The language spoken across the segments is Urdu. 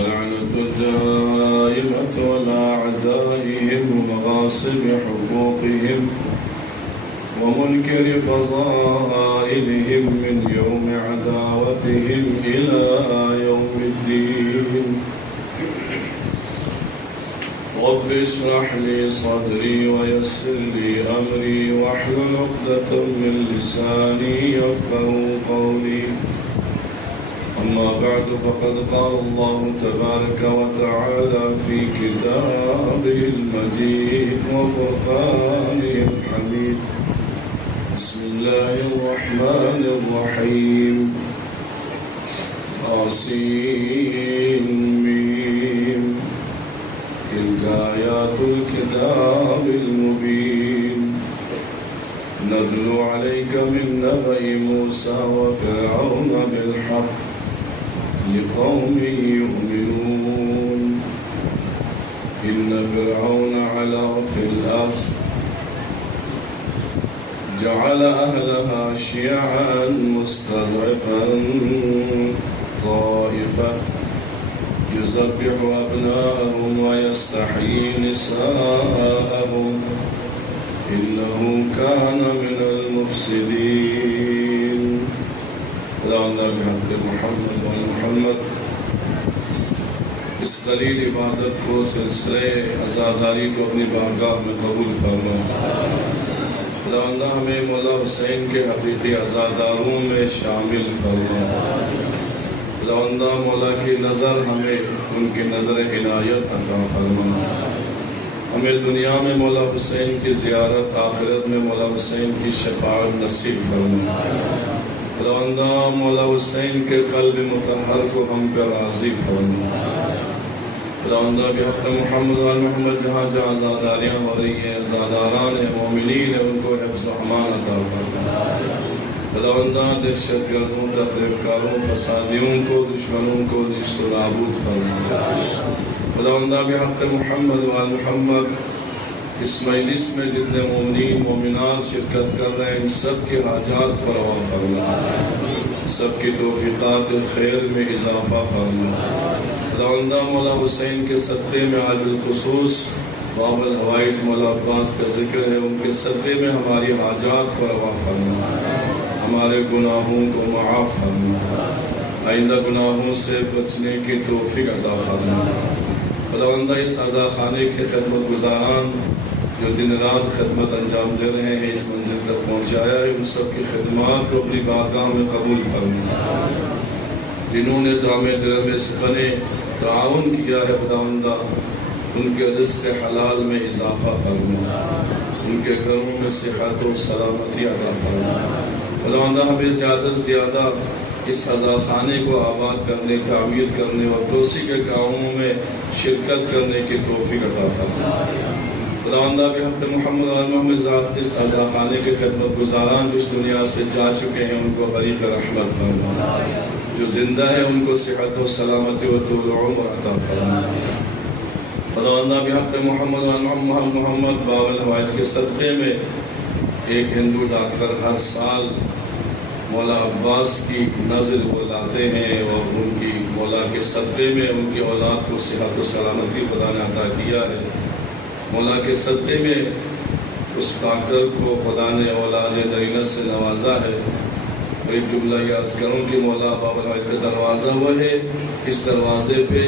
ولعنة الدائمة على أعدائهم وغاصب حقوقهم ومنكر فضائلهم من يوم عداوتهم إلى يوم الدين. رب اشرح لي صدري ويسر لي أمري واحلل عقدة من لساني يفقهوا قولي. أما بعد فقد قال الله تبارك وتعالى في كتابه المجيد وفرقانه الحميد. بسم الله الرحمن الرحيم. طاسين تلك آيات الكتاب المبين نتلو عليك من نبأ موسى وفرعون بالحق لقوم يؤمنون. إن فرعون علا في الأرض جعل أهلها شيعا مستضعفا طائفة يذبح أبناءهم ويستحيي نساءهم إنه كان من المفسدين. خداوند بحق محمد و محمد اس دلیل عبادت کو سلسلے عزاداری کو اپنی بارگاہ میں قبول فرما. خداوند ہمیں مولا حسین کے حقیقی عزاداروں میں شامل فرما. خداوند مولا کی نظر ہمیں ان کی نظر عنایت عطا فرما. ہمیں دنیا میں مولا حسین کی زیارت، آخرت میں مولا حسین کی شفاعت نصیب فرما. خداوند مولا حسین کے قلب مطہر کو ہم پر راضی فرما. خداوند بحق محمد و محمد جہاں جہاں عزاداریاں ہو رہی ہیں، عزاداران مومنین ہیں، ان کو حفظ و امان عطا فرما. خداوند دہشت گردوں، تخریب کاروں، فسادیوں کو، دشمنوں کو نیست و نابود فرما. خداوند بحق محمد و محمد اس مجلس میں جتنے مومنین مومنات شرکت کر رہے ہیں، ان سب کی حاجات پر روا فرما. سب کی توفیقات خیر میں اضافہ فرما. خداوند مولا حسین کے صدقے میں آج بالخصوص باب الحوائج مولا عباس کا ذکر ہے، ان کے صدقے میں ہماری حاجات کو روا فرما. ہمارے گناہوں کو معاف فرما. آئندہ گناہوں سے بچنے کی توفیق عطا فرما. خداوند اس عزا خانے کے خدمت گزاران جو دن رات خدمت انجام دے رہے ہیں، اس منزل تک پہنچایا ہے، ان سب کی خدمات کو اپنی بارگاہ میں قبول فرما. جنہوں نے دام درم سخنے تعاون کیا ہے، خداوند ان کے رزق حلال میں اضافہ فرما. ان کے گھروں میں صحت و سلامتی عطا فرما. خداوند ہمیں زیادہ سے زیادہ اس عزا خانے کو آباد کرنے، تعمیر کرنے اور توسیع کے کاموں میں شرکت کرنے کی توفیق عطا فرما. خداوند بحق محمد و محمد ذات اس عزا خانے کے خدمت گزاران جو اس دنیا سے جا چکے ہیں، ان کو غریق رحمت فرما. جو زندہ ہے ان کو صحت و سلامتی و طول عمر عطا فرما. خداوند بحق محمد و محمد باب الحوائج کے صدقے میں ایک ہندو ڈاکٹر ہر سال مولا عباس کی نظر وہ لاتے ہیں، اور ان کی مولا کے صدقے میں ان کی اولاد کو صحت و سلامتی خدا نے عطا کیا ہے. مولا کے صدقے میں اس ڈاکٹر کو خدا نے اولاد نرینہ سے نوازا ہے. ایک جملہ یہ عرض کروں کہ مولا باب الحوائج کا دروازہ وہ ہے، اس دروازے پہ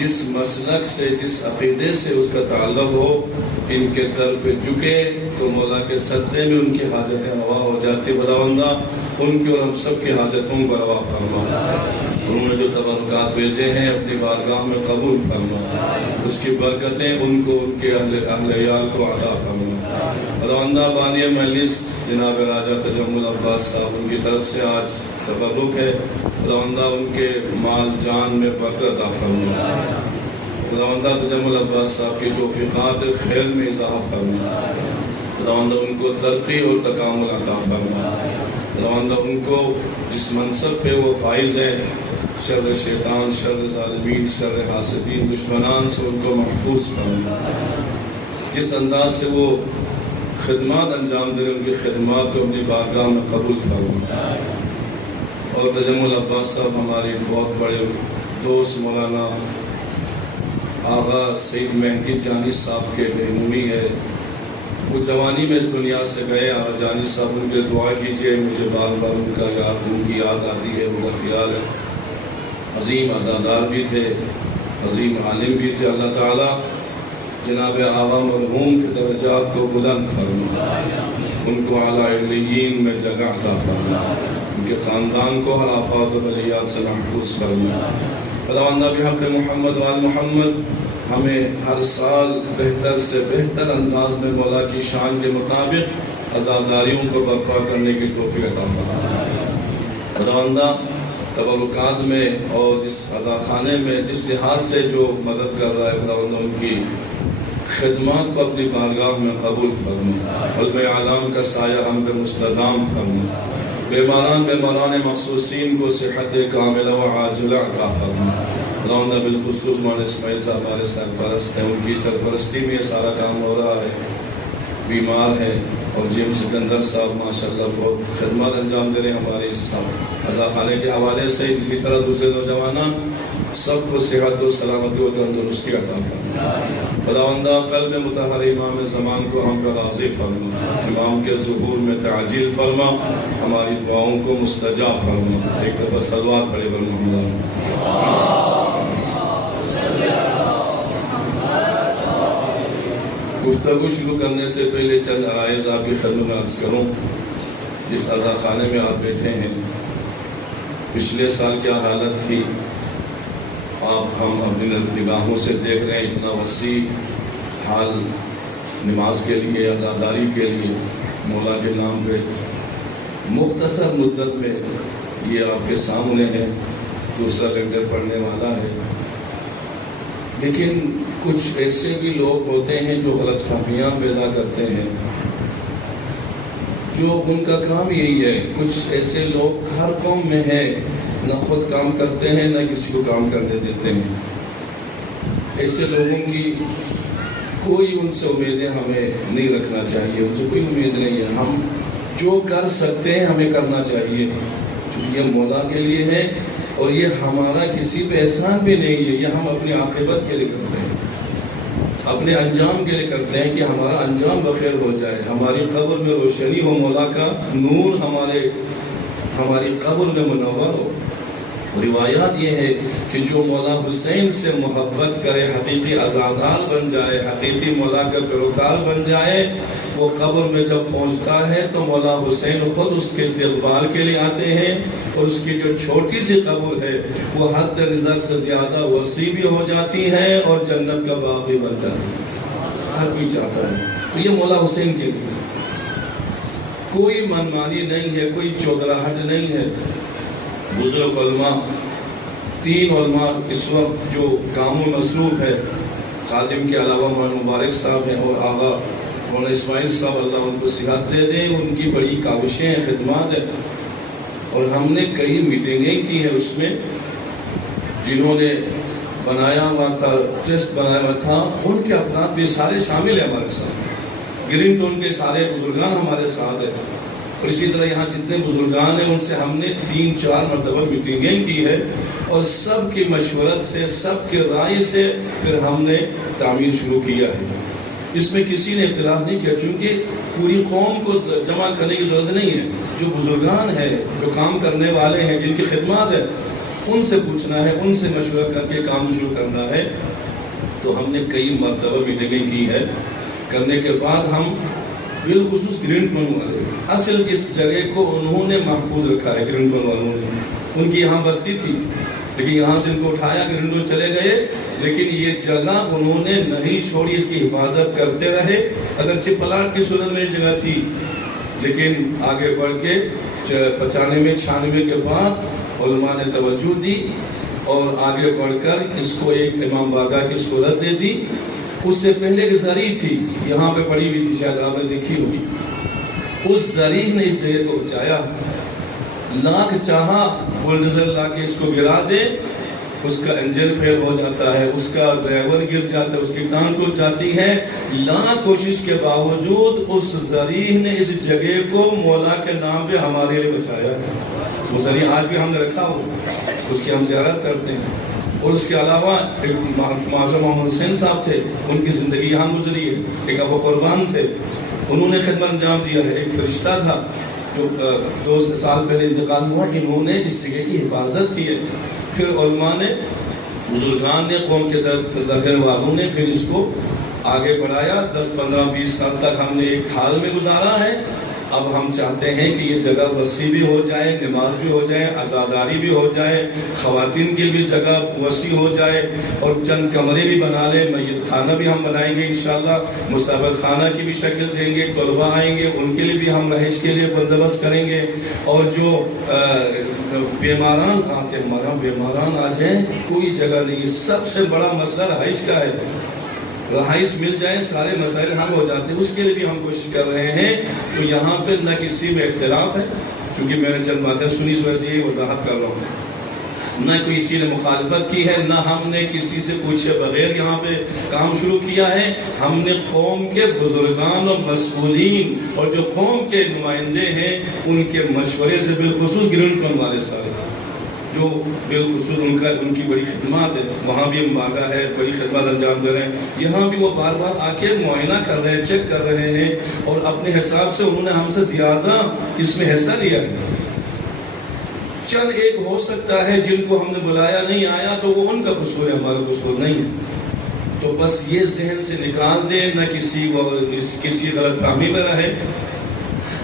جس مسلک سے، جس عقیدے سے اس کا تعلق ہو، ان کے در پہ جھکے تو مولا کے صدقے میں ان کی حاجتیں روا ہو جاتی. خداوند ان کی اور ہم سب کی حاجتوں کو روا فرما. انہوں نے جو تبرکات بھیجے ہیں اپنی بارگاہ میں قبول فرما. اس کی برکتیں ان کو، ان کے اہل عیال کو عطا فرما. خداوند بانی مجلس جناب راجہ تجمل عباس صاحب، ان کی طرف سے آج تبرک ہے. خداوند ان کے مال جان میں برکت عطا فرما. خداوند تجمل عباس صاحب کی توفیقات خیر میں اضافہ فرما. خداوند ان کو ترقی اور تکامل عطا فرما. خداوند ان کو جس منصب پہ وہ فائز ہیں، شر شیطان، شر ظالمین، شر حاسدین، دشمنان سے ان کو محفوظ فرما. جس انداز سے وہ خدمات انجام دے رہے، ان کی خدمات کو اپنی بارگاہ میں قبول فرما. اور تجمل عباس صاحب ہمارے بہت بڑے دوست مولانا آغا سید مہدی جانی صاحب کے بہنوئی ہے، وہ جوانی میں اس دنیا سے گئے۔ آغا جانی صاحب ان کے دعا کیجئے، مجھے بار بار ان کی یاد آتی ہے، ان کا خیال ہے۔ عظیم عزادار بھی تھے، عظیم عالم بھی تھے۔ اللہ تعالیٰ جناب آغا مرحوم کے درجات کو بلند فرما، ان کو اعلیٰ علیین میں جگہ عطا فرما، ان کے خاندان کو ہر آفات و بلیات سے محفوظ فرما۔ خداوندہ بحق محمد و آل محمد ہمیں ہر سال بہتر سے بہتر انداز میں مولا کی شان کے مطابق عزاداریوں کو برپا کرنے کی توفیق عطا فرما۔ خداوندہ تبرکات میں اور اس عزاخانے میں جس لحاظ سے جو مدد کر رہا ہے، خداوندہ ان کی خدمات کو اپنی بارگاہ میں قبول فرما، علم اعلام کا سایہ ہم پہ مستدام فرما، بیماران مخصوصین کو صحت کاملہ و عاجلہ عطا فرما۔ خداوندہ بالخصوص مولانا اسماعیل صاحب ہمارے سرپرست ہیں، ان کی سرپرستی میں یہ سارا کام ہو رہا ہے، بیمار ہے، اور جیم سکندر صاحب ماشاءاللہ بہت خدمات انجام دے رہے ہیں ہمارے اس عزاخانے کے حوالے سے۔ اسی طرح دوسرے نوجوانان سب کو صحت و سلامتی و تندرستی عطا فرما۔ خداوندہ قلب مطہر امام زمان کو ہم پر راضی فرما، امام کے ظہور میں تعجیل فرما، ہماری دعاؤں کو مستجاب فرما۔ ایک دفعہ صلوات پڑھے بر محمد۔ گفتگو شروع کرنے سے پہلے چند عرائض آپ کی خدمت میں عرض کروں۔ جس عزاخانے میں آپ بیٹھے ہیں، پچھلے سال کیا حالت تھی ہم اپنی نگاہوں سے دیکھ رہے ہیں۔ اتنا وسیع حال نماز کے لیے، عزاداری کے لیے، مولا کے نام پہ مختصر مدت میں یہ آپ کے سامنے ہے، دوسرا لیکچر پڑھنے والا ہے۔ لیکن کچھ ایسے بھی لوگ ہوتے ہیں جو غلط فہمیاں پیدا کرتے ہیں، جو ان کا کام یہی ہے۔ کچھ ایسے لوگ ہر قوم میں ہیں، نہ خود کام کرتے ہیں نہ کسی کو کام کرنے دیتے ہیں۔ ایسے لوگوں کی کوئی ان سے امیدیں ہمیں نہیں رکھنا چاہیے، ان سے کوئی امید نہیں ہے۔ ہم جو کر سکتے ہیں ہمیں کرنا چاہیے، کیونکہ یہ مولا کے لیے ہے اور یہ ہمارا کسی پہ احسان بھی نہیں ہے۔ یہ ہم اپنی عاقبت کے لیے کرتے ہیں، اپنے انجام کے لیے کرتے ہیں کہ ہمارا انجام بخیر ہو جائے، ہماری قبر میں روشنی ہو، مولا کا نور ہماری قبر میں منور ہو۔ روایات یہ ہے کہ جو مولا حسین سے محبت کرے، حقیقی عزادار بن جائے، حقیقی مولا کا پیروکار بن جائے، وہ قبر میں جب پہنچتا ہے تو مولا حسین خود اس کے استقبال کے لیے آتے ہیں، اور اس کی جو چھوٹی سی قبر ہے وہ حد نظر سے زیادہ وسیع بھی ہو جاتی ہے اور جنت کا باغ بھی بن جاتی ہے۔ ہر کوئی چاہتا ہے، تو یہ مولا حسین کے لیے کوئی منمانی نہیں ہے، کوئی چودراہٹ نہیں ہے۔ بزرگ علماء، 3 علماء اس وقت جو کاموں میں مصروف ہے، خادم کے علاوہ مولانا مبارک صاحب ہیں اور آغا مولانا اسماعیل صاحب، اللہ ان کو صحت دے دیں، ان کی بڑی کاوشیں ہیں، خدمات ہیں۔ اور ہم نے کئی میٹنگیں کی ہیں، اس میں جنہوں نے بنایا ہوا تھا، ٹیسٹ بنایا ہوا تھا، ان کے افراد بھی سارے شامل ہیں ہمارے ساتھ۔ گرین ٹون کے سارے بزرگان ہمارے ساتھ ہیں، اور اسی طرح یہاں جتنے بزرگان ہیں ان سے ہم نے 3-4 مرتبہ میٹنگیں کی ہے، اور سب کی مشورت سے، سب کی رائے سے پھر ہم نے تعمیر شروع کیا ہے۔ اس میں کسی نے اختلاف نہیں کیا، چونکہ پوری قوم کو جمع کرنے کی ضرورت نہیں ہے۔ جو بزرگان ہیں، جو کام کرنے والے ہیں، جن کی خدمات ہے، ان سے پوچھنا ہے، ان سے مشورہ کر کے کام شروع کرنا ہے۔ تو ہم نے کئی مرتبہ میٹنگیں کی ہے، کرنے کے بعد ہم بالخصوص گرین ٹون والے، اصل اس جگہ کو انہوں نے محفوظ رکھا ہے۔ گرین ٹون والوں نے، ان کی یہاں بستی تھی، لیکن یہاں سے ان کو اٹھایا، گرین ٹون چلے گئے، لیکن یہ جگہ انہوں نے نہیں چھوڑی، اس کی حفاظت کرتے رہے۔ اگرچہ پلاٹ کی صورت میں جگہ تھی، لیکن آگے بڑھ کے 95-96 کے بعد علماء نے توجہ دی اور آگے بڑھ کر اس کو ایک امام باغہ کی صورت دے دی۔ اس سے پہلے ایک زرعی تھی، یہاں پہ پڑی ہوئی تھی، شاید آپ نے دیکھی ہوگی۔ اس زرعی نے اس جگہ کو بچایا، لاکھ چاہا بلڈوزر لا کے اس کو گرا دے، اس کا انجن فیل ہو جاتا ہے، اس کا ڈرائیور گر جاتا ہے، اس کی ٹانگ ٹوٹ جاتی ہے، لاکھ کوشش کے باوجود اس زرعی نے اس جگہ کو مولا کے نام پہ ہمارے لیے بچایا۔ وہ زرعی آج بھی ہم نے رکھا ہو، اس کی ہم زیارت کرتے ہیں۔ اور اس کے علاوہ ایک معظم محمد حسین صاحب تھے، ان کی زندگی یہاں گزری ہے. ایک ابو قربان تھے، انہوں نے خدمت انجام دیا ہے. ایک فرشتہ تھا جو 2 سال پہلے انتقال ہوا، انہوں نے اس جگہ کی حفاظت کی ہے. پھر علماء نے، بزرگان نے، قوم کے درگاہ والوں نے پھر اس کو آگے بڑھایا. 10 15 20 سال تک ہم نے ایک حال میں گزارا ہے. اب ہم چاہتے ہیں کہ یہ جگہ وسیع بھی ہو جائے، نماز بھی ہو جائے، عزاداری بھی ہو جائے، خواتین کی بھی جگہ وسیع ہو جائے، اور چند کمرے بھی بنا لیں. میت خانہ بھی ہم بنائیں گے انشاءاللہ، مسابقہ خانہ کی بھی شکل دیں گے. طلباء آئیں گے، ان کے لیے بھی ہم رہائش کے لیے بندوبست کریں گے. اور جو بیماران آتے ہیں، ہمارا بیماران آ جائیں، کوئی جگہ نہیں. سب سے بڑا مسئلہ رہائش کا ہے. رہائش مل جائے سارے مسائل حل ہو جاتے ہیں. اس کے لیے بھی ہم کوشش کر رہے ہیں. تو یہاں پہ نہ کسی میں اختلاف ہے، کیونکہ میں نے چند باتیں سنی، اس وجہ سے یہ وضاحت کر رہا ہوں. نہ کوئی کسی نے مخالفت کی ہے، نہ ہم نے کسی سے پوچھے بغیر یہاں پہ کام شروع کیا ہے. ہم نے قوم کے بزرگان اور مسئولین اور جو قوم کے نمائندے ہیں ان کے مشورے سے، بالخصوص گرنٹون والے سارے جو بالخصوص ان کی بڑی خدمات ہے، وہاں بھی ہم باغا ہے، بڑی خدمات انجام دے رہے ہیں. یہاں بھی وہ بار بار آ کے معائنہ کر رہے ہیں، چیک کر رہے ہیں، اور اپنے حساب سے انہوں نے ہم سے زیادہ اس میں حصہ لیا ہے. چل ایک ہو سکتا ہے جن کو ہم نے بلایا نہیں آیا تو وہ ان کا قصور ہے، ہمارا قصور نہیں ہے. تو بس یہ ذہن سے نکال دیں، نہ کسی غلط فہمی میں رہے،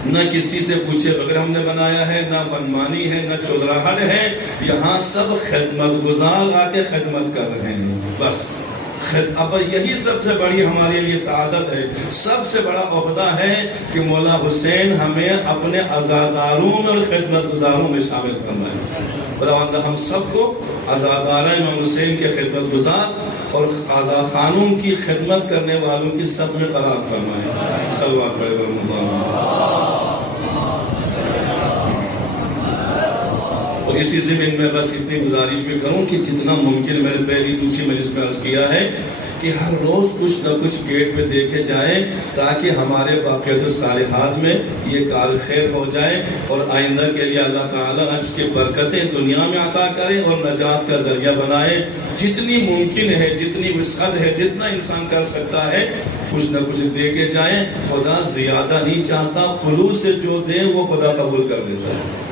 نہ کسی سے پوچھے بغیر ہم نے بنایا ہے، نہ منمانی ہے، نہ چودراہٹ ہے. یہاں سب خدمت گزار آ کے خدمت کر رہے ہیں. بس اب یہی سب سے بڑی ہمارے لیے سعادت ہے، سب سے بڑا عہدہ ہے کہ مولا حسین ہمیں اپنے عزاداروں اور خدمت گزاروں میں شامل کرنا ہے. خداوند ہم سب کو عزاداران امام حسین کے خدمت گزار اور آزاد خانوں کی خدمت کرنے والوں کی سب میں قرار فرمائے. صلوات پڑھے اللہ. اور اسی ضمن میں بس اتنی گزارش بھی کروں کہ جتنا ممکن، میں نے پہلی دوسری مجلس میں عرض کیا ہے کہ ہر روز کچھ نہ کچھ گیٹ پہ دیکھے جائیں تاکہ ہمارے باقیات الصالحات میں یہ کار خیر ہو جائے اور آئندہ کے لیے اللہ تعالیٰ اس کی برکتیں دنیا میں عطا کرے اور نجات کا ذریعہ بنائے. جتنی ممکن ہے، جتنی وسعت ہے، جتنا انسان کر سکتا ہے کچھ نہ کچھ دے کے جائیں. خدا زیادہ نہیں چاہتا، خلوص سے جو دے وہ خدا قبول کر دیتا ہے.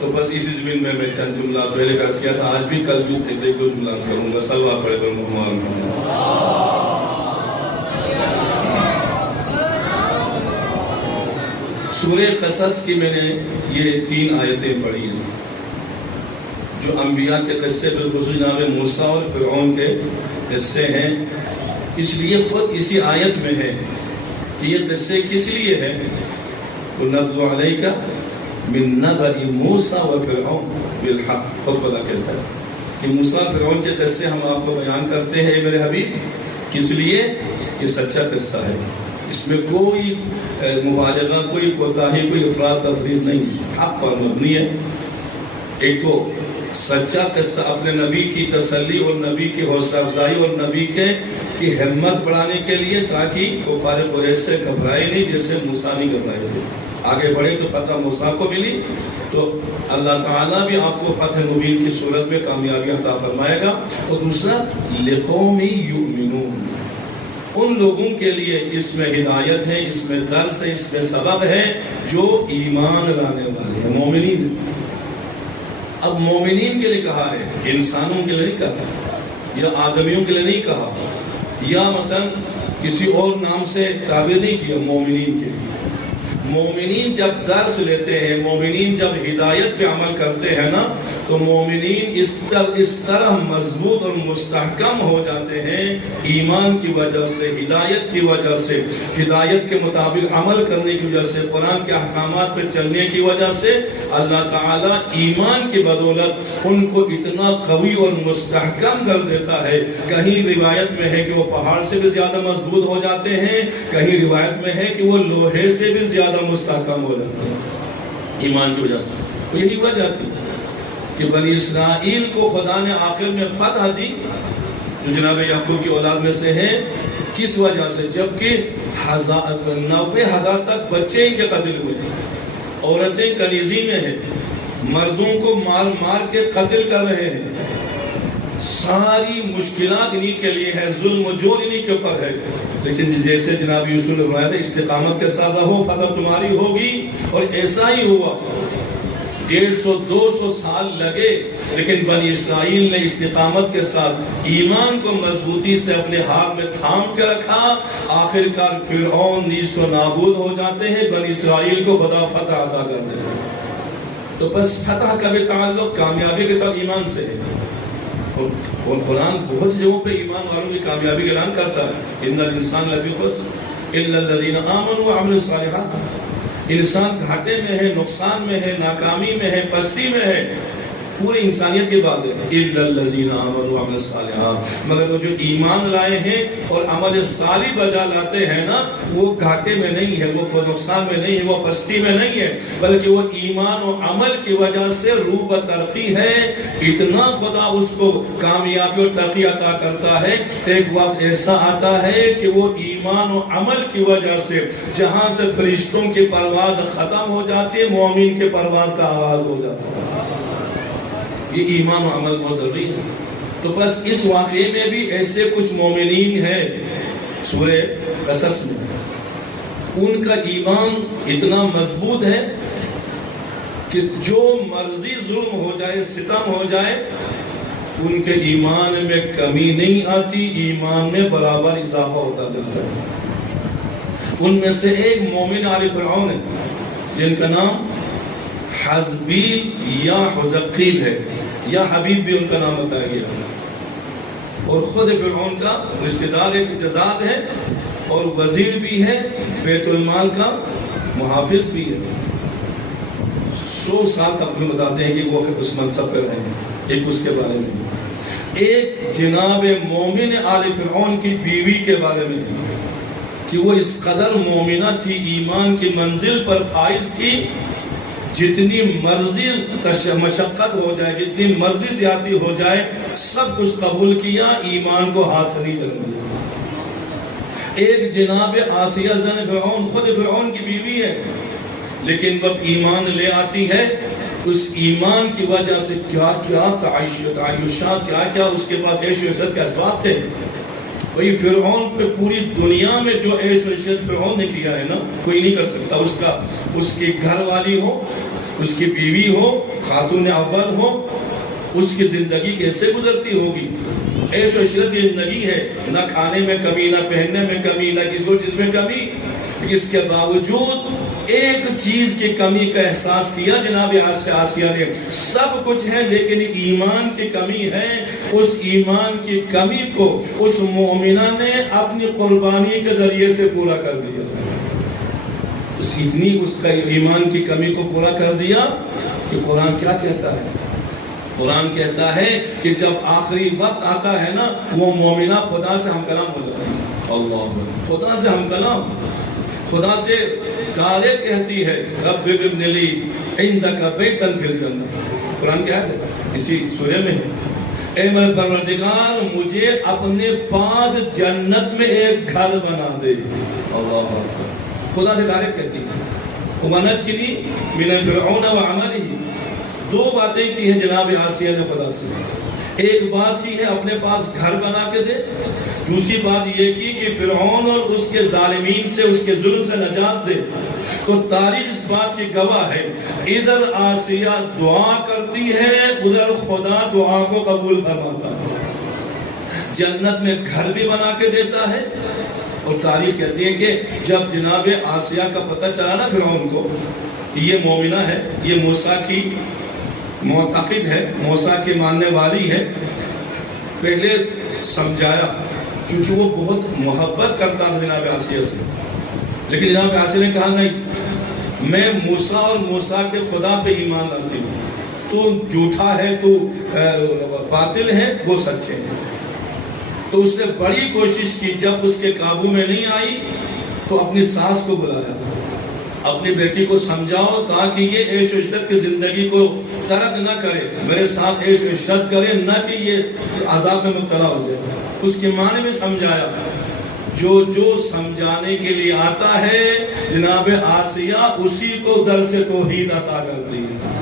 تو بس اسی زمین میں چند جملہ پہلے عرض کیا تھا، آج بھی کل بھی ایک دو جملہ عرض کروں گا. صلوات پڑھے پر محمد. سورہ قصص کی میں نے یہ 3 آیتیں پڑھی ہیں جو انبیاء کے قصے، بالخصوص جناب موسیٰ اور فرعون کے قصے ہیں. اس لیے خود اسی آیت میں ہے کہ یہ قصے کس لیے ہیں. وَنَتْلُو عَلَيْكَ من نبأ موسیٰ و فرعون بالحق. خود خدا کہتا ہے کہ موسیٰ فرعون کے قصے ہم آپ کو بیان کرتے ہیں میرے حبیب. کس لیے؟ یہ سچا قصہ ہے، اس میں کوئی مبالغہ، کوئی کوتاہی، کوئی افراد تفریط نہیں، حق پر مبنی ہے. ایک تو سچا قصہ اپنے نبی کی تسلی اور نبی کی حوصلہ افزائی اور نبی کی ہمت بڑھانے کے لیے، تاکہ کفار قریش سے گھبرائے نہیں جیسے موسیٰ نہیں گھبرائے تھے. آگے بڑھے تو فتح موسیٰ کو ملی، تو اللہ تعالیٰ بھی آپ کو فتح مبین کی صورت میں کامیابی عطا فرمائے گا. اور دوسرا لِقَوْمٍ یُؤْمِنُونَ، ان لوگوں کے لیے اس میں ہدایت ہے، اس میں درس ہے، اس میں سبق ہے جو ایمان لانے والے ہیں، مومنین. اب مومنین کے لیے کہا ہے، انسانوں کے لیے نہیں کہا، یا آدمیوں کے لیے نہیں کہا، یا مثلا کسی اور نام سے تعبیر نہیں کیا. مومنین کے لیے، مومنین جب درس لیتے ہیں، مومنین جب ہدایت پہ عمل کرتے ہیں نا، تو مومنین اس طرح مضبوط اور مستحکم ہو جاتے ہیں ایمان کی وجہ سے، ہدایت کی وجہ سے، ہدایت کے مطابق عمل کرنے کی وجہ سے، قرآن کے احکامات پہ چلنے کی وجہ سے. اللہ تعالیٰ ایمان کی بدولت ان کو اتنا قوی اور مستحکم کر دیتا ہے. کہیں روایت میں ہے کہ وہ پہاڑ سے بھی زیادہ مضبوط ہو جاتے ہیں، کہیں روایت میں ہے کہ وہ لوہے سے بھی زیادہ مستحکم ہو جاتے ہیں ایمان کی وجہ سے. تو یہی وجہ تھی کہ بنی اسرائیل کو خدا نے آخر میں فتح دی، جو جناب یعقوب کی اولاد میں سے ہے. کس وجہ سے؟ جبکہ 90,000 تک بچے ان کے قتل ہوئے، عورتیں کنیزی میں ہیں، مردوں کو مار مار کے قتل کر رہے ہیں. ساری مشکلات انہی کے لیے ہے، ظلم و جور انہی کے اوپر ہے، لیکن جیسے جناب یوسف نے فرمایا تھا استقامت کے ساتھ رہو فتح تمہاری ہوگی، اور ایسا ہی ہوا۔ 150-200 سال لگے، لیکن بنی اسرائیل نے استقامت کے ساتھ ایمان کو مضبوطی سے اپنے ہاتھ میں تھام کے رکھا، آخر کار فرعون نیست و نابود ہو جاتے ہیں، بنی اسرائیل کو خدا فتح عطا کر دیتے ہیں۔ تو بس فتح کا بھی تعلق کامیابی کے تعلق ایمان سے ہے، اور قرآن بہت جگہوں پہ ایمان والوں کی کامیابی کا اعلان کرتا ہے، ان الانسان لفی خسر الا الذین آمنوا وعملوا الصالحات۔ انسان گھاٹے میں ہے، نقصان میں ہے، ناکامی میں ہے، پستی میں ہے، پوری انسانیت کی بات ہے، الا الذین آمنوا وعملوا الصالحات، مگر وہ جو ایمان لائے ہیں اور عمل صالح بجا لاتے ہیں نا، وہ گھاٹے میں نہیں ہے، وہ کوئی نقصان میں نہیں ہے، وہ پستی میں نہیں ہے، بلکہ وہ ایمان و عمل کی وجہ سے روح و ترقی ہے۔ اتنا خدا اس کو کامیابی اور ترقی عطا کرتا ہے، ایک وقت ایسا آتا ہے کہ وہ ایمان و عمل کی وجہ سے جہاں سے فرشتوں کی پرواز ختم ہو جاتی ہے، مومن کے پرواز کا آغاز ہو جاتا ہے۔ یہ ایمان و عمل بہت ضروری ہے۔ تو بس اس واقعے میں بھی ایسے کچھ مومنین ہیں سورہ قصص میں، ان کا ایمان اتنا مضبوط ہے کہ جو مرضی ظلم ہو جائے، ستم ہو جائے، ان کے ایمان میں کمی نہیں آتی، ایمان میں برابر اضافہ ہوتا جاتا ہے۔ ان میں سے ایک مومن آل فرعون ہے جن کا نام حزبیل یا حزقیل ہے، یا حبیب بھی ان کا نام بتایا گیا، اور خود فرعون کا رشتہ دار ایک جزاد ہے، اور وزیر بھی ہے، بیت المال کا محافظ بھی ہے۔ 100 سال تک ہمیں بتاتے ہیں کہ وہ اس منصب پہ رہے ہیں۔ ایک اس کے بارے میں، ایک جناب مومن آل فرعون کی بیوی کے بارے میں کہ وہ اس قدر مومنہ تھی، ایمان کی منزل پر فائز تھی، جتنی مرضی مشقت ہو جائے، جتنی مرضی زیادتی ہو جائے، سب کچھ قبول کیا، ایمان کو ہاتھ سے نہیں چلنے دیا۔ ایک جناب آسیہ زن فرعون، خود فرعون کی بیوی ہے، لیکن وہ ایمان لے آتی ہے، اس ایمان کی وجہ سے کیا کیا تعیشات، کیا کیا اس کے بعد عیش و عشرت کے اسباب تھے۔ وہی فرعون پہ پوری دنیا میں جو عیش و عشرت فرعون نے کیا ہے نا، کوئی نہیں کر سکتا۔ اس کی گھر والی ہو، اس کی بیوی ہو، خاتون اول ہو، اس کی زندگی کیسے گزرتی ہوگی؟ عیش و عشرت کی زندگی ہے، نہ کھانے میں کمی، نہ پہننے میں کمی، نہ کسی اور چیز میں کمی۔ اس کے باوجود ایک چیز کی کمی کا احساس کیا جناب آسیہ نے، سب کچھ ہے لیکن ایمان کی کمی ہے۔ اس ایمان کی کمی کو اس مومنہ نے اپنی قربانی کے ذریعے سے پورا کر دیا۔ اس کا ایمان کی کمی کو پورا کر دیا کہ قرآن کیا کہتا ہے؟ قرآن کہتا ہے کہ جب آخری وقت آتا ہے نا، وہ مومنہ خدا سے ہم کلام ہو جاتی ہے۔ اللہ، خدا سے ہم کلام، خدا سے ڈائریکٹ کہتی ہے رب ابن لی عندک بیتا فی الجنہ۔ قرآن کیا ہے؟ اسی سورہ میں ہے، اے میرے پروردگار مجھے اپنے پاس جنت میں ایک گھر بنا دے۔ اللہ، خدا سے ڈائریکٹ کہتی ہے۔ وَنَجِّنِي مِنَ فِرْعَوْنَ وَعَمَلِهِ، دو باتیں کی ہیں جناب آسیہ نے خدا سے۔ ایک بات کی ہے اپنے پاس گھر بنا کے دے، دوسری بات یہ کی کہ فرعون اور اس کے ظالمین سے، اس کے ظلم سے نجات دے۔ تو تاریخ اس بات کی گواہ ہے، ادھر آسیہ دعا کرتی ہے، ادھر خدا دعا کو قبول فرماتا ہے، جنت میں گھر بھی بنا کے دیتا ہے۔ اور تاریخ کہتی ہے کہ جب جناب آسیہ کا پتہ چلا نا فرعون کو کہ یہ مومنہ ہے، یہ موسیٰ کی معتقد ہے، موسیٰ کی ماننے والی ہے، پہلے سمجھایا، چونکہ وہ بہت محبت کرتا تھا جناب آسیہ سے، لیکن جناب آسیہ نے کہا نہیں، میں موسیٰ اور موسیٰ کے خدا پہ ایمان لاتی ہوں، تو جھوٹا ہے، تو باطل ہے، وہ سچے ہیں۔ تو اس نے بڑی کوشش کی، جب اس کے قابو میں نہیں آئی تو اپنی ساس کو بلایا، اپنی بیٹی کو سمجھاؤ تاکہ یہ عیش و عشرت کی زندگی کو ترک نہ کرے، میرے ساتھ عیش و عشرت کرے، نہ کہ یہ عذاب میں مبتلا ہو جائے۔ اس کے معنی میں سمجھایا، جو سمجھانے کے لیے آتا ہے جناب آسیہ اسی کو درس توحید عطا کرتی ہے،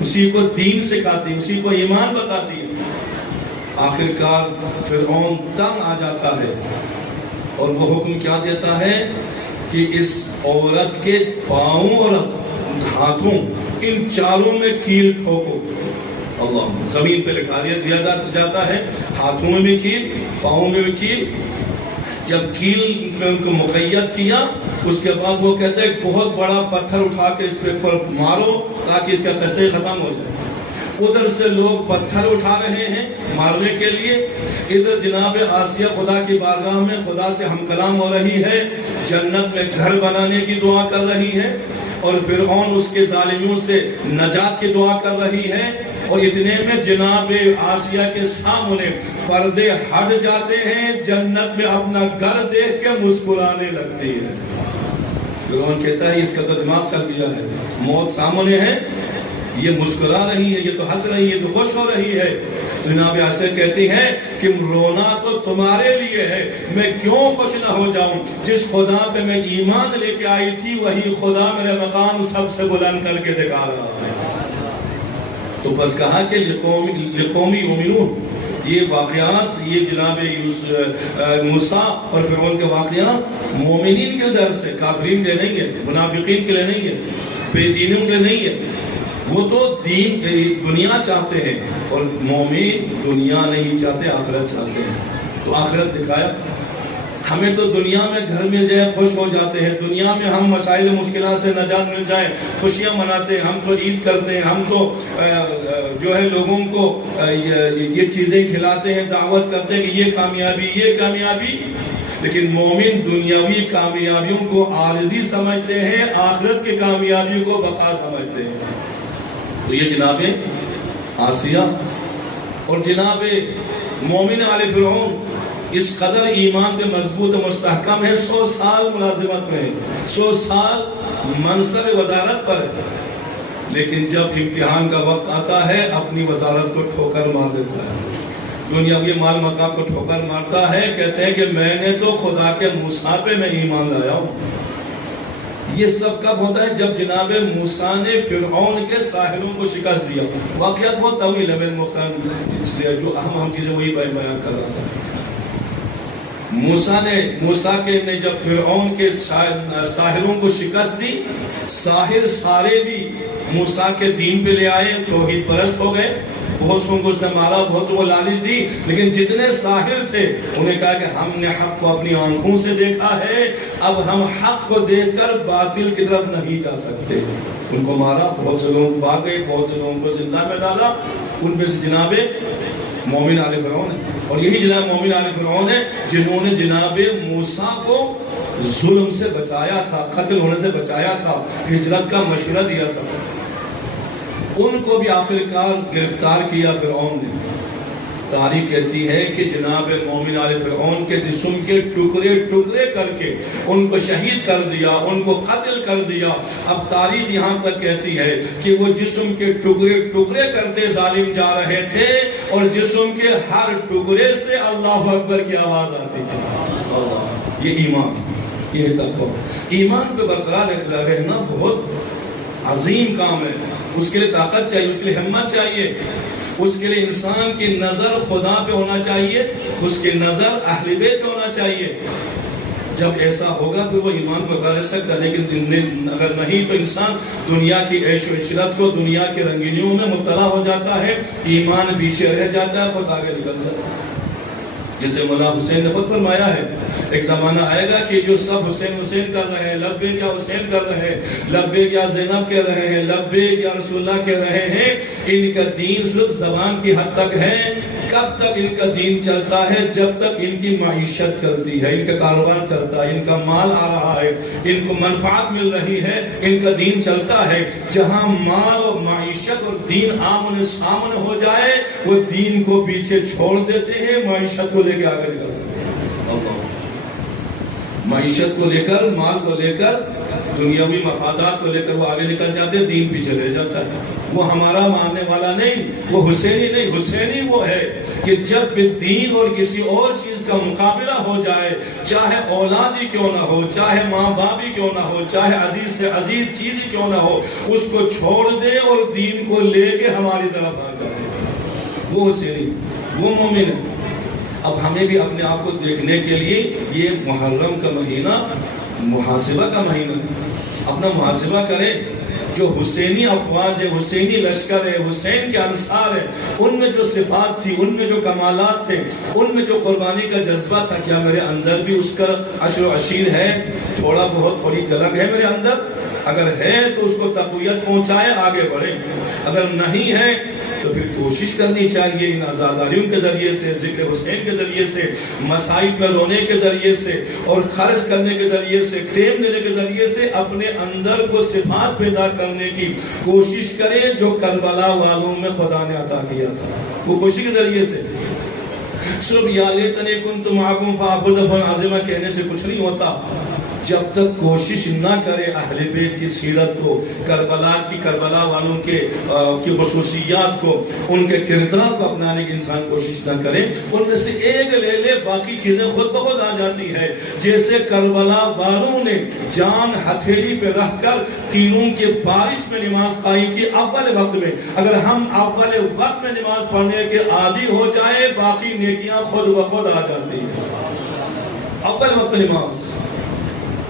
اسی کو دین سکھاتی ہے، اسی کو ایمان بتاتی ہے۔ آخرکار فرعون تنگ آ جاتا ہے اور وہ حکم کیا دیتا ہے کہ اس عورت کے پاؤں اور ہاتھوں ان چاروں میں کیل ٹھوکو۔ اللہ، زمین پہ لکھا دیا جاتا ہے، ہاتھوں میں بھی کیل، پاؤں میں بھی کیل۔ جب کیل میں ان کو مقید کیا، اس کے بعد وہ کہتے ہیں ایک بہت بڑا پتھر اٹھا کے اس پہ مارو تاکہ اس کا قصے ختم ہو جائے۔ ادھر سے لوگ پتھر اٹھا رہے ہیں مارنے کے لیے، ادھر جناب آسیہ خدا کی بارگاہ میں خدا سے ہم کلام ہو رہی ہے، جنت میں گھر بنانے کی دعا کر رہی ہے، اور فرعون اس کے ظالموں سے نجات کی دعا کر رہی ہے۔ اور اتنے میں جناب آسیہ کے سامنے پردے ہٹ جاتے ہیں، جنت میں اپنا گھر دیکھ کے مسکرانے لگتی ہے۔ فرعون کہتا ہے اس کا تو دماغ چل گیا ہے، موت سامنے ہے، یہ مسکرا رہی ہے، یہ تو ہنس رہی ہے، تو خوش ہو رہی ہے۔ جناب آسیہ کہتی ہے کہ رونا تو تمہارے لیے ہے، میں کیوں خوش نہ ہو جاؤں؟ جس خدا پہ میں ایمان لے کے آئی تھی وہی خدا میرے مقام سب سے بلند کر کے دکھا رہا ہے۔ تو بس کہا کہ لقومی یؤمنون، یہ واقعات، یہ جناب موسیٰ اور فرعون کے واقعات مومنین کے درس ہے، کافرین کے نہیں ہے، منافقین کے لیے نہیں ہے، بے دینوں کے نہیں ہے۔ وہ تو دنیا چاہتے ہیں، اور مومن دنیا نہیں چاہتے، آخرت چاہتے ہیں۔ تو آخرت دکھایا، ہمیں تو دنیا میں گھر مل جائے خوش ہو جاتے ہیں، دنیا میں ہم مسائل مشکلات سے نجات مل جائے خوشیاں مناتے ہیں، ہم تو عید کرتے ہیں، ہم تو جو ہے لوگوں کو یہ چیزیں کھلاتے ہیں، دعوت کرتے ہیں کہ یہ کامیابی، یہ کامیابی۔ لیکن مومن دنیاوی کامیابیوں کو عارضی سمجھتے ہیں، آخرت کی کامیابیوں کو بقا سمجھتے ہیں۔ تو یہ جناب آسیہ اور جناب مومن آل فرعون اس قدر ایمان پہ مضبوط و مستحکم ہے، 100 سال ملازمت میں ہے، 100 سال منصب وزارت پر ہے، لیکن جب امتحان کا وقت آتا ہے اپنی وزارت کو ٹھوکر مار دیتا ہے، دنیاوی مال متا کو ٹھوکر مارتا ہے، کہتے ہیں کہ میں نے تو خدا کے موسیٰ پہ میں ایمان لایا ہوں۔ یہ سب کب ہوتا ہے؟ جب جناب موسیٰ نے فرعون کے ساحروں کو شکست دیا۔ واقعات بہت طویل ہے، میں جو اہم چیزیں وہی بیان کر رہا تھا۔ موسیٰ نے جب فرعون کے ساحروں کو شکست دی، ساحر سارے بھی موسیٰ کے دین پہ لے آئے، توحید پرست ہو گئے، بہت سو کو اس نے مارا، بہت سو کو لالچ دی، لیکن جتنے ساحر تھے انہیں کہا کہ ہم نے حق کو اپنی آنکھوں سے دیکھا ہے، اب ہم حق کو دیکھ کر باطل کی طرف نہیں جا سکتے۔ ان کو مارا، بہت سے لوگوں کو بھاگ گئے، بہت سے لوگوں کو زندہ میں ڈالا، ان میں سے جناب مومن آل فرعون ہے۔ اور یہی جناب مومن آل فرعون ہے جنہوں نے جناب موسیٰ کو ظلم سے بچایا تھا، قتل ہونے سے بچایا تھا، ہجرت کا مشورہ دیا تھا۔ ان کو بھی آخرکار گرفتار کیا فرعون نے۔ تاریخ کہتی ہے کہ جناب مومن آل فرعون کے جسم کے ٹکڑے ٹکڑے کر کے ان کو شہید کر دیا، ان کو قتل کر دیا۔ اب تاریخ یہاں تک کہتی ہے کہ وہ جسم کے ٹکڑے ٹکڑے کرتے ظالم جا رہے تھے، اور جسم کے ہر ٹکڑے سے اللہ اکبر کی آواز آتی تھی۔ اللہ، یہ ایمان، یہ تقویٰ، ایمان پہ برقرار رہنا بہت عظیم کام ہے۔ اس کے لیے طاقت چاہیے، اس کے لیے ہمت چاہیے، اس کے لیے انسان کی نظر خدا پہ ہونا چاہیے، اس کی نظر اہل بیت پہ ہونا چاہیے۔ جب ایسا ہوگا تو وہ ایمان پر رہ سکتا ہے، لیکن اگر نہیں تو انسان دنیا کی عیش و عشرت کو، دنیا کی رنگینیوں میں مبتلا ہو جاتا ہے، ایمان پیچھے رہ جاتا ہے، خود آگے نکل جاتا ہے۔ جسے مولا حسین نے خود فرمایا ہے، ایک زمانہ آئے گا کہ جو سب حسین حسین کر رہے ہیں، لبیک یا حسین کر رہے ہیں، لبیک یا زینب کہہ رہے ہیں، لبیک یا رسول اللہ کہہ رہے ہیں، ان کا دین صرف زبان کی حد تک ہے۔ کب تک ان کا دین چلتا ہے؟ جب تک ان کی معیشت چلتی ہے، ان کا کاروبار چلتا ہے، ان کا مال آ رہا ہے، ان کو منفعت مل رہی ہے، ان کا دین چلتا ہے۔ جہاں مال اور معیشت اور دین آمنے سامنے ہو جائے، وہ دین کو پیچھے چھوڑ دیتے ہیں، معیشت کو لے کے آگے نکلتے ہیں۔ معیشت کو لے کر، مال کو لے کر، دنیاوی مفادات کو لے کر وہ آگے نکل جاتے ہیں، دین پیچھے رہ جاتا ہے۔ وہ ہمارا ماننے والا نہیں، وہ حسینی نہیں، حسینی وہ ہے کہ جب بھی دین اور کسی اور چیز کا مقابلہ ہو جائے، چاہے اولاد ہی کیوں نہ ہو، چاہے ماں باپ ہی کیوں نہ ہو، چاہے عزیز سے عزیز چیز ہی کیوں نہ ہو، اس کو چھوڑ دے اور دین کو لے کے ہماری طرف آ جائے، وہ حسینی۔ وہ مومن ہے۔ اب ہمیں بھی اپنے آپ کو دیکھنے کے لیے یہ محرم کا مہینہ محاسبہ کا مہینہ ہے، اپنا محاسبہ کریں۔ جو حسینی افواج ہے، حسینی لشکر ہے، حسین کے انصار ہے، ان میں جو صفات تھی، ان میں جو کمالات تھے، ان میں جو قربانی کا جذبہ تھا، کیا میرے اندر بھی اس کا عشر و عشیر ہے؟ تھوڑا بہت تھوڑی جھلک ہے میرے اندر؟ اگر ہے تو اس کو تقویت پہنچائے، آگے بڑھیں۔ اگر نہیں ہے تو پھر کوشش کرنی چاہیے ان عزاداریوں کے ذریعے سے، ذکر حسین کے ذریعے سے، مصائب میں رونے کے ذریعے سے، اور خرچ کرنے کے ذریعے سے، ٹیم دینے کے ذریعے سے اپنے اندر کو صفات پیدا کرنے کی کوشش کریں جو کربلا والوں میں خدا نے عطا کیا تھا۔ وہ کوشش کے ذریعے سے صرف یا لیتنی کنت معکم فآخذ فضلا عظیما کہنے سے کچھ نہیں ہوتا۔ جب تک کوشش نہ کرے اہل بیت کی سیرت کو، کربلا والوں کی خصوصیات کو، ان کے کردار کو اپنانے کی انسان کوشش نہ کرے، ان میں سے ایک لے لے، باقی چیزیں خود بخود آ جاتی ہے۔ جیسے کربلا والوں نے جان ہتھیلی پہ رکھ کر تیروں کے بارش میں نماز قائم کی اول وقت میں، اگر ہم اول وقت میں نماز پڑھنے کے عادی ہو جائے، باقی نیکیاں خود بخود آ جاتی ہیں۔ اول وقت نماز،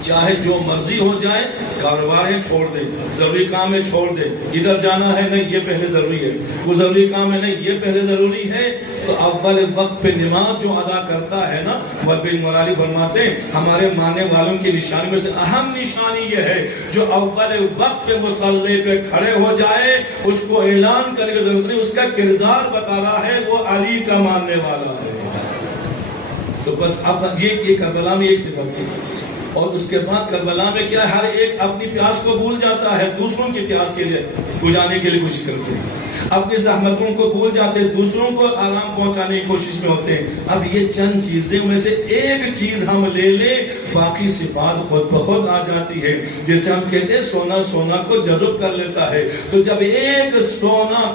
چاہے جو مرضی ہو جائے، کاروبار ہے چھوڑ دے، ضروری کام ہے چھوڑ دے، ادھر جانا ہے نہیں یہ پہلے ضروری ہے، وہ ضروری کام ہے نہیں یہ پہلے ضروری ہے، تو اول وقت پہ نماز جو ادا کرتا ہے نا، بن مرالی فرماتے ہیں ہمارے ماننے والوں کی نشانی میں سے اہم نشانی یہ ہے جو اول وقت پہ مصلی پہ کھڑے ہو جائے، اس کو اعلان کرنے کی ضرورت نہیں، اس کا کردار بتا رہا ہے وہ علی کا ماننے والا ہے۔ تو بس اب یہ کربلا میں ایک صفت کی، اور اس کے بعد کربلا میں کیا ہر ایک اپنی پیاس کو بھول جاتا ہے، دوسروں کی پیاس کے لیے بجھانے کے لیے کوشش کرتے ہیں، اپنی زحمتوں کو بھول جاتے ہیں، دوسروں کو آرام پہنچانے کی کوشش میں ہوتے ہیں۔ اب یہ چند چیزیں میں سے ایک چیز ہم لے لیں، باقی صفات خود بخود آ جاتی ہے۔ جیسے ہم کہتے ہیں سونا سونا کو جذب کر لیتا ہے، تو جب ایک سونا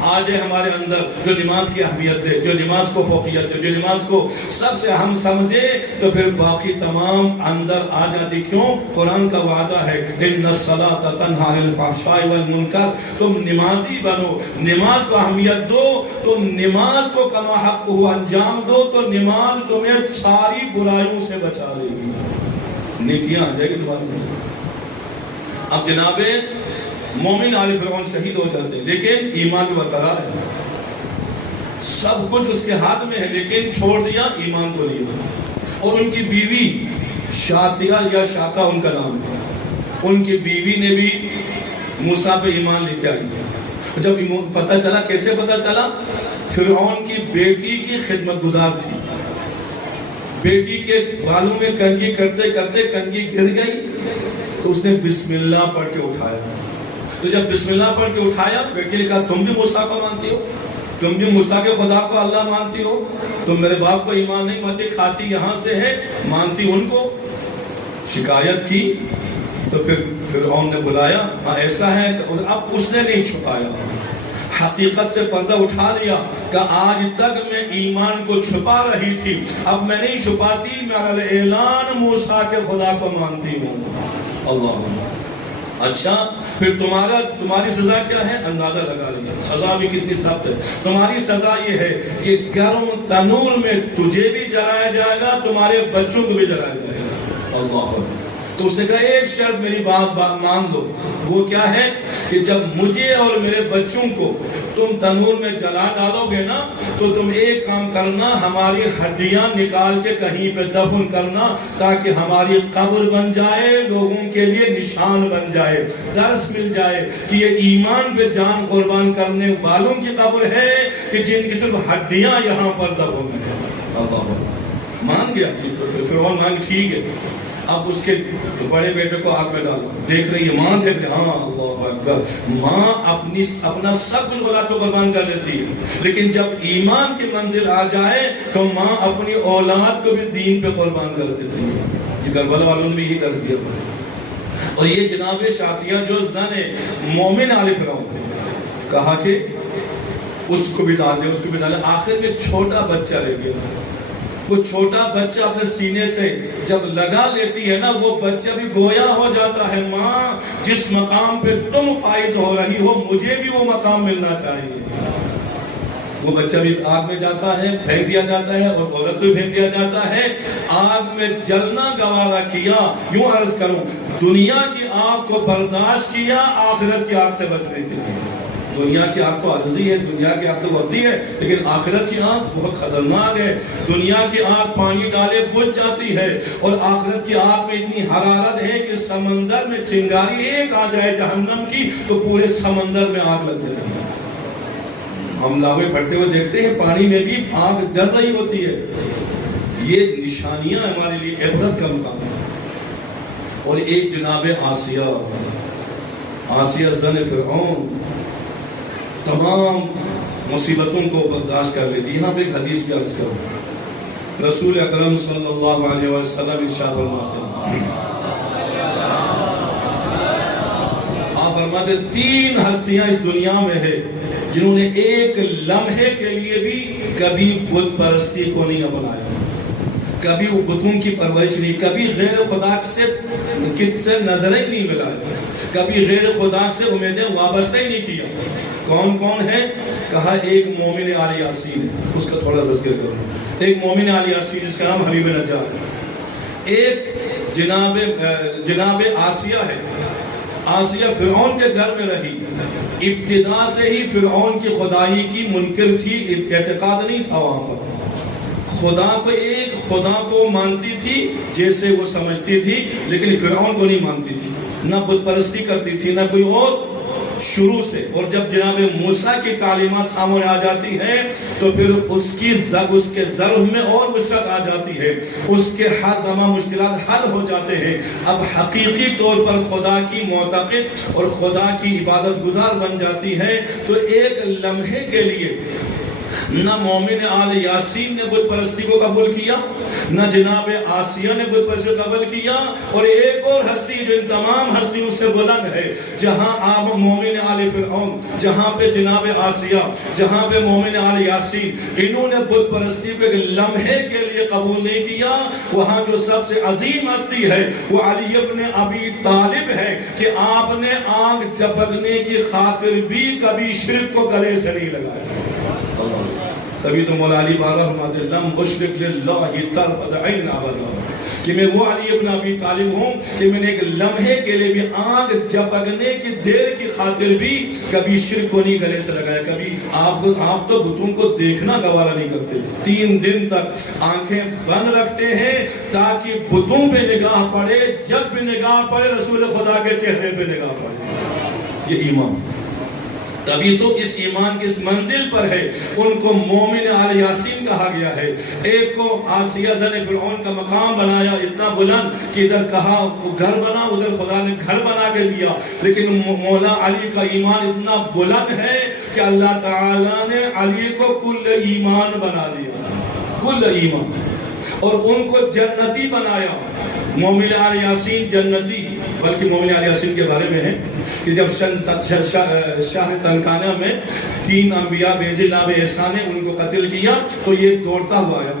آ جائے ہمارے اندر جو نماز کی اہمیت دے، جو نماز کو فوقیت دے، جو نماز کو سب سے اہم سمجھے، تو پھر باقی تمام اندر آ جاتی۔ کیوں؟ قرآن کا وعدہ ہے ان الصلاۃ تنہی عن الفحشاء والمنکر، تم نمازی بنو، نماز کو اہمیت دو، تم نماز کو کما حق ہو انجام دو، تو نماز تمہیں ساری برائیوں سے بچا لے گی، نیکیاں آ جائے گی تمہاری۔ اب جناب مومن آل فرعون شہید ہو جاتے ہیں، لیکن ایمان برقرار ہے، سب کچھ اس کے ہاتھ میں ہے، لیکن چھوڑ دیا ایمان کو نہیں۔ اور ان کی بیوی شاتیہ یا شاتا ان کا نام ہے، ان کی بیوی نے بھی موسیٰ پہ ایمان لے کے آئی۔ جب پتہ چلا، کیسے پتہ چلا؟ فرعون کی بیٹی کی خدمت گزار تھی، بیٹی کے بالوں میں کنگھی کرتے کرتے کنگھی گر گئی، تو اس نے بسم اللہ پڑھ کے اٹھایا۔ تو جب بسم اللہ پڑھ کے اٹھایا، بیٹی نے کہا تم بھی موسیٰ کو مانتی ہو، تم بھی موسیٰ کے خدا کو اللہ مانتی ہو، تم میرے باپ کو ایمان نہیں مانتی، کھاتی یہاں سے ہے، مانتی ان کو۔ شکایت کی تو پھر فرعون نے بلایا، ہاں ایسا ہے، اب اس نے نہیں چھپایا، حقیقت سے پردہ اٹھا لیا کہ آج تک میں ایمان کو چھپا رہی تھی، اب میں نہیں چھپاتی، میں اعلان موسیٰ کے خدا کو مانتی ہوں۔ اللہ اچھا، پھر تمہاری سزا کیا ہے؟ اندازہ لگا لیا، سزا بھی کتنی سخت ہے۔ تمہاری سزا یہ ہے کہ گرم تنور میں تجھے بھی جلایا جائے گا، تمہارے بچوں کو بھی جلایا جائے گا۔ اللہ، تو اس نے کہا ایک شرط میری بات مان لو، وہ کیا ہے کہ جب مجھے اور میرے بچوں کو تم تنور میں جلا ڈالو گے نا، تو تم ایک کام کرنا، ہماری ہڈیاں نکال کے کہیں پہ دفن کرنا، تاکہ ہماری قبر بن جائے، لوگوں کے لیے نشان بن جائے، درس مل جائے کہ یہ ایمان پہ جان قربان کرنے والوں کی قبر ہے کہ جن کی صرف ہڈیاں یہاں پر دفن ہیں۔ اللہ مان گیا، فرعون مان ٹھیک ہے۔ اب اس کے بڑے بیٹے کو آگ میں ڈالا، دیکھ رہی ہے ماں، دیکھ رہی، ہاں اللہ اکبر، ماں اپنا سب کچھ اولاد کو قربان کر لیتی ہے، لیکن جب ایمان کی منزل آ جائے تو ماں اپنی اولاد کو بھی دین پہ قربان کر دیتی ہے۔ یہ کربلا والوں نے بھی یہی درس دیا۔ اور یہ جناب شاتیہ جو زن ہے مومن آل فرعون، کہا کہ اس کو بھی ڈال دے، اس کو بھی ڈال دے، آخر میں چھوٹا بچہ رہ گیا۔ وہ چھوٹا بچہ اپنے سینے سے جب لگا لیتی ہے نا، وہ بچہ بھی گویا ہو جاتا ہے، ماں جس مقام پہ تم فائز ہو رہی ہو، مجھے بھی وہ مقام ملنا چاہیے۔ وہ بچہ بھی آگ میں جاتا ہے، پھینک دیا جاتا ہے، اور عورت کو پھینک دیا جاتا ہے، آگ میں جلنا گوارا کیا. یوں عرض کروں، دنیا کی آگ کو برداشت کیا آخرت کی آگ سے بچنے کے لیے. دنیا کی آگ تو عارضی ہے، دنیا کی آگ تو وقتی ہے، لیکن آخرت کی آگ بہت خطرناک ہے. دنیا کی آگ پانی ڈالے بجھ جاتی ہے، اور آخرت کی آگ میں اتنی حرارت ہے کہ سمندر میں چنگاری ایک آ جائے جہنم کی تو پورے سمندر میں آگ لگ جائے. ہم لاوے پھٹتے ہوئے دیکھتے ہیں پانی میں بھی آگ جل رہی ہوتی ہے. یہ نشانیاں ہمارے لیے عبرت کا مقام ہے. اور ایک جناب آسیہ زن فرعون تمام مصیبتوں کو برداشت کر لیتی. یہاں پہ ایک حدیث کی عرض کروں. رسول اکرم صلی اللہ علیہ وسلم ارشاد فرماتے ہیں، آپ فرماتے ہیں 3 ہستیاں اس دنیا میں ہے جنہوں نے ایک لمحے کے لیے بھی کبھی بت پرستی کو نہیں اپنایا، کبھی وہ بتوں کی پرورش نہیں، کبھی غیر خدا سے نظریں نہیں ملائے، کبھی غیر خدا سے امیدیں وابستہ ہی نہیں کیا. کون کون ہے؟ کہا ایک مومن آل یاسین ہے، اس کا تھوڑا تذکر کروں. ایک مومن آل یاسین جس کا نام حبیب نجار ہے. ایک جناب آسیہ ہے. آسیہ فرعون کے گھر میں رہی، ابتدا سے ہی فرعون کی خدائی کی منکر تھی، اعتقاد نہیں تھا وہاں پر. خدا کو ایک خدا کو مانتی تھی جیسے وہ سمجھتی تھی، لیکن فرعون کو نہیں مانتی تھی، نہ بت پرستی کرتی تھی نہ کوئی اور شروع سے. اور جب جناب موسیٰ کی تعلیمات سامنے آ جاتی ہیں تو پھر اس کے ضرب میں اور وسعت آ جاتی ہے، اس کے ہر تمام مشکلات حل ہو جاتے ہیں. اب حقیقی طور پر خدا کی معتقد اور خدا کی عبادت گزار بن جاتی ہے. تو ایک لمحے کے لیے نہ مومن آل یاسین نے بت پرستی کو قبول کیا، نہ جناب آسیہ نے بت پرستی کو قبول کیا. اور ایک اور ہستی جو ان تمام ہستیوں سے بلند ہے، جہاں آپ مومن آل فرعون، جہاں پہ جناب آسیہ، جہاں پہ مومن آل یاسین، انہوں نے بت پرستی کو ایک لمحے کے لیے قبول نہیں کیا. وہاں جو سب سے عظیم ہستی ہے وہ علی ابن ابی طالب ہے کہ آپ نے آنکھ جھپکنے کی خاطر بھی کبھی شرک کو گلے سے نہیں لگایا. تبھی تو مولا علی بارہ فرماتے ہیں لم اشرک للہ طرفۃ عین ابدا، کہ میں وہ علی ابن ابی طالب ہوں کہ میں نے ایک لمحے کے لیے بھی آنکھ جھپکنے کی دیر کی خاطر بھی کبھی شرک کو نہیں گلے سے لگایا. کبھی آپ تو بتوں کو دیکھنا گوارا نہیں کرتے تھے. 3 دن تک آنکھیں بند رکھتے ہیں تاکہ بتوں پہ نگاہ پڑے، جب بھی نگاہ پڑے رسول خدا کے چہرے پہ نگاہ پڑے. یہ ایمان. تبھی تو اس ایمان کی اس منزل پر ہے ان کو مومن آل یاسین کہا گیا ہے. ایک کو آسیہ زن فرعون کا مقام بنایا اتنا بلند کہ ادھر کہا گھر بنا، ادھر خدا نے گھر بنا کے دیا. لیکن مولا علی کا ایمان اتنا بلند ہے کہ اللہ تعالیٰ نے علی کو کل ایمان بنا دیا، کل ایمان. اور ان کو جنتی بنایا. مومن آل یاسین جنتی، بلکہ مومن آل یاسین کے بارے میں ہے کہ جب شہر تنکانہ میں 3 انبیاء بھیجے نام احسان نے ان کو قتل کیا تو یہ دوڑتا ہوا آیا.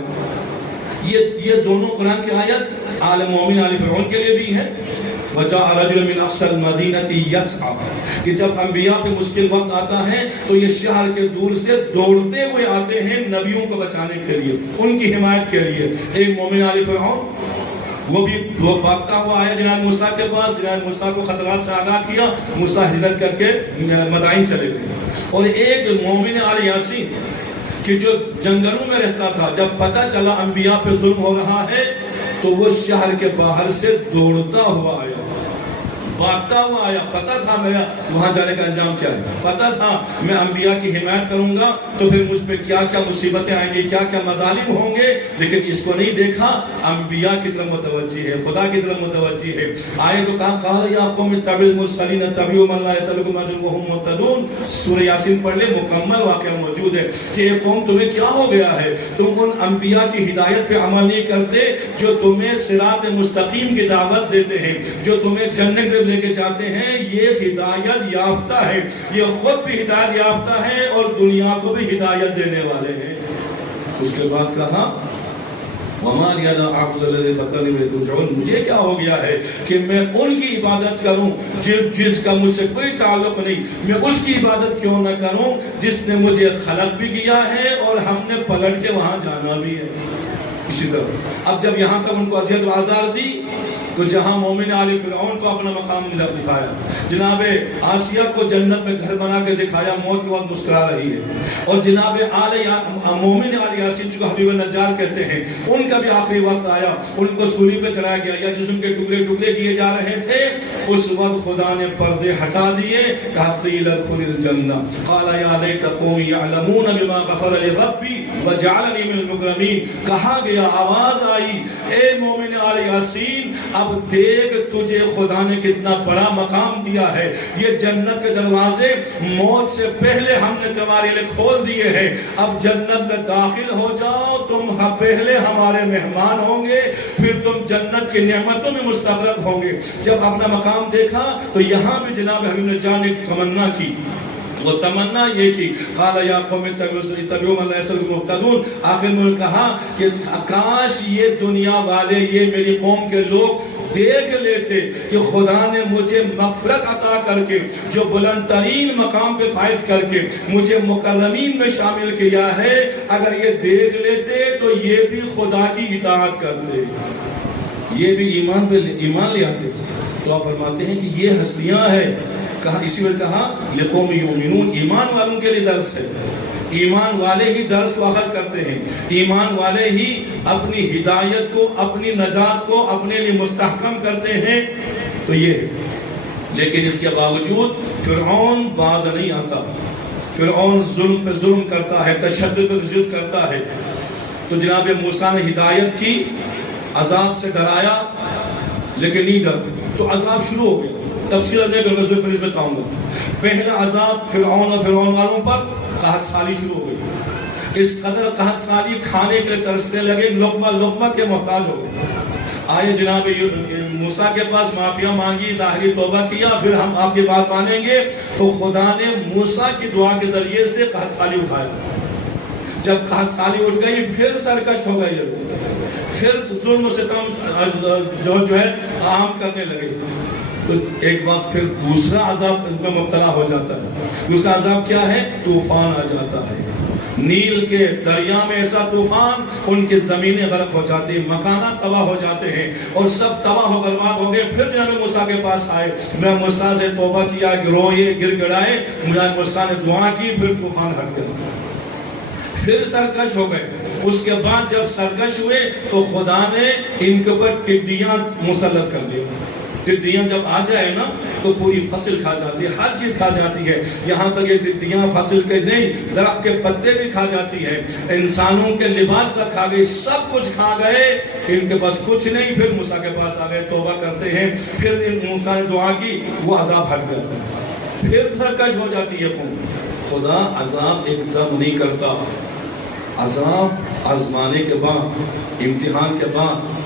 یہ دونوں قرآن کی آیت آل مومن آل فرعون کے لیے بھی ہے. وَجَاءَ رَجُلٌ مِّنْ أَقْصَى الْمَدِينَةِ يَسْعَىٰ، کہ جب انبیاء پہ مشکل وقت آتا ہے تو یہ شہر کے دور سے دوڑتے ہوئے آتے ہیں نبیوں کو بچانے کے لیے، ان کی حمایت کے لیے. ایک مومن آل فرعون وہ بھی بھاگتا ہوا آیا جناب موسیٰ کے پاس. جناب موسیٰ کو خطرات سے آگاہ کیا، موسیٰ ہجرت کر کے مدائن چلے گئے. اور ایک مومن آل یاسین کہ جو جنگلوں میں رہتا تھا، جب پتہ چلا انبیاء پہ ظلم ہو رہا ہے تو وہ شہر کے باہر سے دوڑتا ہوا آیا، بھاگتا ہوا آیا. پتہ تھا میرا وہاں جانے کا انجام کیا ہے، پتہ تھا میں انبیاء کی حمایت کروں گا تو پھر مجھ پہ کیا کیا مصیبتیں آئیں گی، کیا کیا مظالم ہوں گے. لیکن اس کو نہیں دیکھا، انبیاء کی طرف متوجہ ہے، خدا کی طرف متوجہ ہے. آئے تو کہا قال یا قوم اتبعوا المرسلین اتبعوا من لا یسألکم اجرا وهم مهتدون. سورہ یاسین پڑھ لے، مکمل واقعہ موجود ہے کہ اے قوم تمہیں کیا ہو گیا ہے، تم ان انبیاء کی ہدایت پہ عمل نہیں کرتے جو تمہیں صراط مستقیم کی دعوت دیتے ہیں، جو تمہیں جنت لے کے جاتے ہیں. یہ ہدایت یافتہ ہے، یہ خود بھی ہدایت یافتہ ہے اور دنیا کو بھی ہدایت دینے والے ہیں. اس کے بعد کہا وَمَا لِيَ لَا أَعْبُدُ الَّذِي فَطَرَنِي وَإِلَيْهِ تُرْجَعُونَ، مجھے کیا ہو گیا ہے کہ میں ان کی عبادت کروں جس کا مجھ سے کوئی تعلق نہیں، میں اس کی عبادت کیوں نہ کروں جس نے مجھے خلق بھی کیا ہے اور ہم نے پلٹ کے وہاں جانا بھی ہے۔ اسی طرح اب جب یہاں تک ان کو اذیت و آزار دی تو جہاں مومن آل فرعون کو اپنا مقام دکھایا، جناب آسیہ کو جنت میں گھر بنا کے دکھایا، موت کے وقت مسکرا رہی ہے، اور جناب مومن آل یاسین جو حبیب النجار کہتے ہیں ان کا بھی آخری وقت آیا، ان کو سولی پہ چلایا گیا یا جسم کے ٹکڑے ٹکڑے کیے جا رہے تھے، اس وقت خدا نے پردے ہٹا دیے، کہا قیل ادخل الجنہ قال یا لیت قومی یعلمون بما غفر لی ربی وجعلنی من المکرمین، کہا گیا، آواز آئی، اے مومن آل یاسین اب دیکھ تجھے خدا نے کتنا بڑا مقام دیا ہے، یہ جنت کے دروازے موت سے پہلے ہم نے تمہارے لیے کھول دیے ہیں، اب جنت میں داخل ہو جاؤ، تم پہلے ہمارے مہمان ہوں گے، پھر تم جنت کی نعمتوں میں مستغرق ہوں گے۔ جب اپنا مقام دیکھا تو یہاں بھی جناب حبیب النجار نے تمنا کی، وہ تمنا یہ کی، قال یا قوم اتبعوا من لا يسألكم مهتدون، آخر میں کہا کہ کاش یہ دنیا والے، یہ میری قوم کے لوگ دیکھ لیتے کہ خدا نے مجھے مغفرت عطا کر کے، جو بلند ترین مقام پہ فائز کر کے مجھے مکرمین میں شامل کیا ہے، اگر یہ دیکھ لیتے تو یہ بھی خدا کی اطاعت کرتے، یہ بھی ایمان لے آتے۔ تو آپ فرماتے ہیں کہ یہ ہستیاں ہیں، کہا اسی وقت کہا لقوم یؤمنون، ایمان والوں کے لیے درس ہے، ایمان والے ہی درس کو اخذ کرتے ہیں، ایمان والے ہی اپنی ہدایت کو، اپنی نجات کو اپنے لیے مستحکم کرتے ہیں، تو یہ ہے۔ لیکن اس کے باوجود فرعون باز نہیں آتا، فرعون ظلم پہ ظلم کرتا ہے، تشدد پہ تشدد کرتا ہے۔ تو جناب موسیٰ نے ہدایت کی، عذاب سے ڈرایا، لیکن نہیں ڈرتے، تو عذاب شروع ہو گیا۔ تفصیل میں غزوہ فریز میں کہوں گا، پہلا عذاب فرعون اور فرعون والوں پر قحط سالی شروع ہو گئی، اس قدر قحط سالی کھانے کے لیے ترسنے لگے، لقمہ لقمہ کے محتاج ہو گئے۔ آئے جناب موسیٰ کے پاس معافیہ مانگی، ظاہری توبہ کیا، پھر ہم آپ کی بات مانیں گے، تو خدا نے موسیٰ کی دعا کے ذریعے سے قحط سالی اٹھایا۔ جب قحط سالی اٹھ گئی پھر سرکش ہو گئی، پھر ظلم و ستم جو ہے عام کرنے لگے، تو ایک بات پھر دوسرا عذاب اس میں مبتلا ہو جاتا ہے۔ دوسرا عذاب کیا ہے؟ طوفان آ جاتا ہے، نیل کے دریا میں ایسا طوفان، ان کی زمینیں غرق ہو جاتی ہیں، مکانات تباہ ہو جاتے ہیں، اور سب تباہ و برباد ہو گئے۔ پھر جناب موسیٰ کے پاس آئے، میں موسیٰ سے توبہ کیا، روئے گڑ گڑائے، مجھے موسیٰ نے دعا کی، پھر طوفان ہٹ گیا، پھر سرکش ہو گئے۔ اس کے بعد جب سرکش ہوئے تو خدا نے ان کے اوپر ٹڈیاں مسلط کر دی۔ ٹڈیاں جب آ جائے نا تو پوری فصل کھا جاتی ہے، ہر چیز کھا جاتی ہے، یہاں تک یہ ٹڈیاں فصل کے نہیں، درخت کے پتے بھی کھا جاتی ہے، انسانوں کے لباس تک کھا گئی، سب کچھ کھا گئے، ان کے پاس کچھ نہیں۔ پھر موسیٰ کے پاس آ گئے، توبہ کرتے ہیں، پھر موسیٰ نے دعا کی، وہ عذاب ہٹ گیا، پھر سرکش ہو جاتی ہے قوم۔ خدا عذاب ایک دم نہیں کرتا، عذاب آزمانے کے بعد، امتحان کے بعد،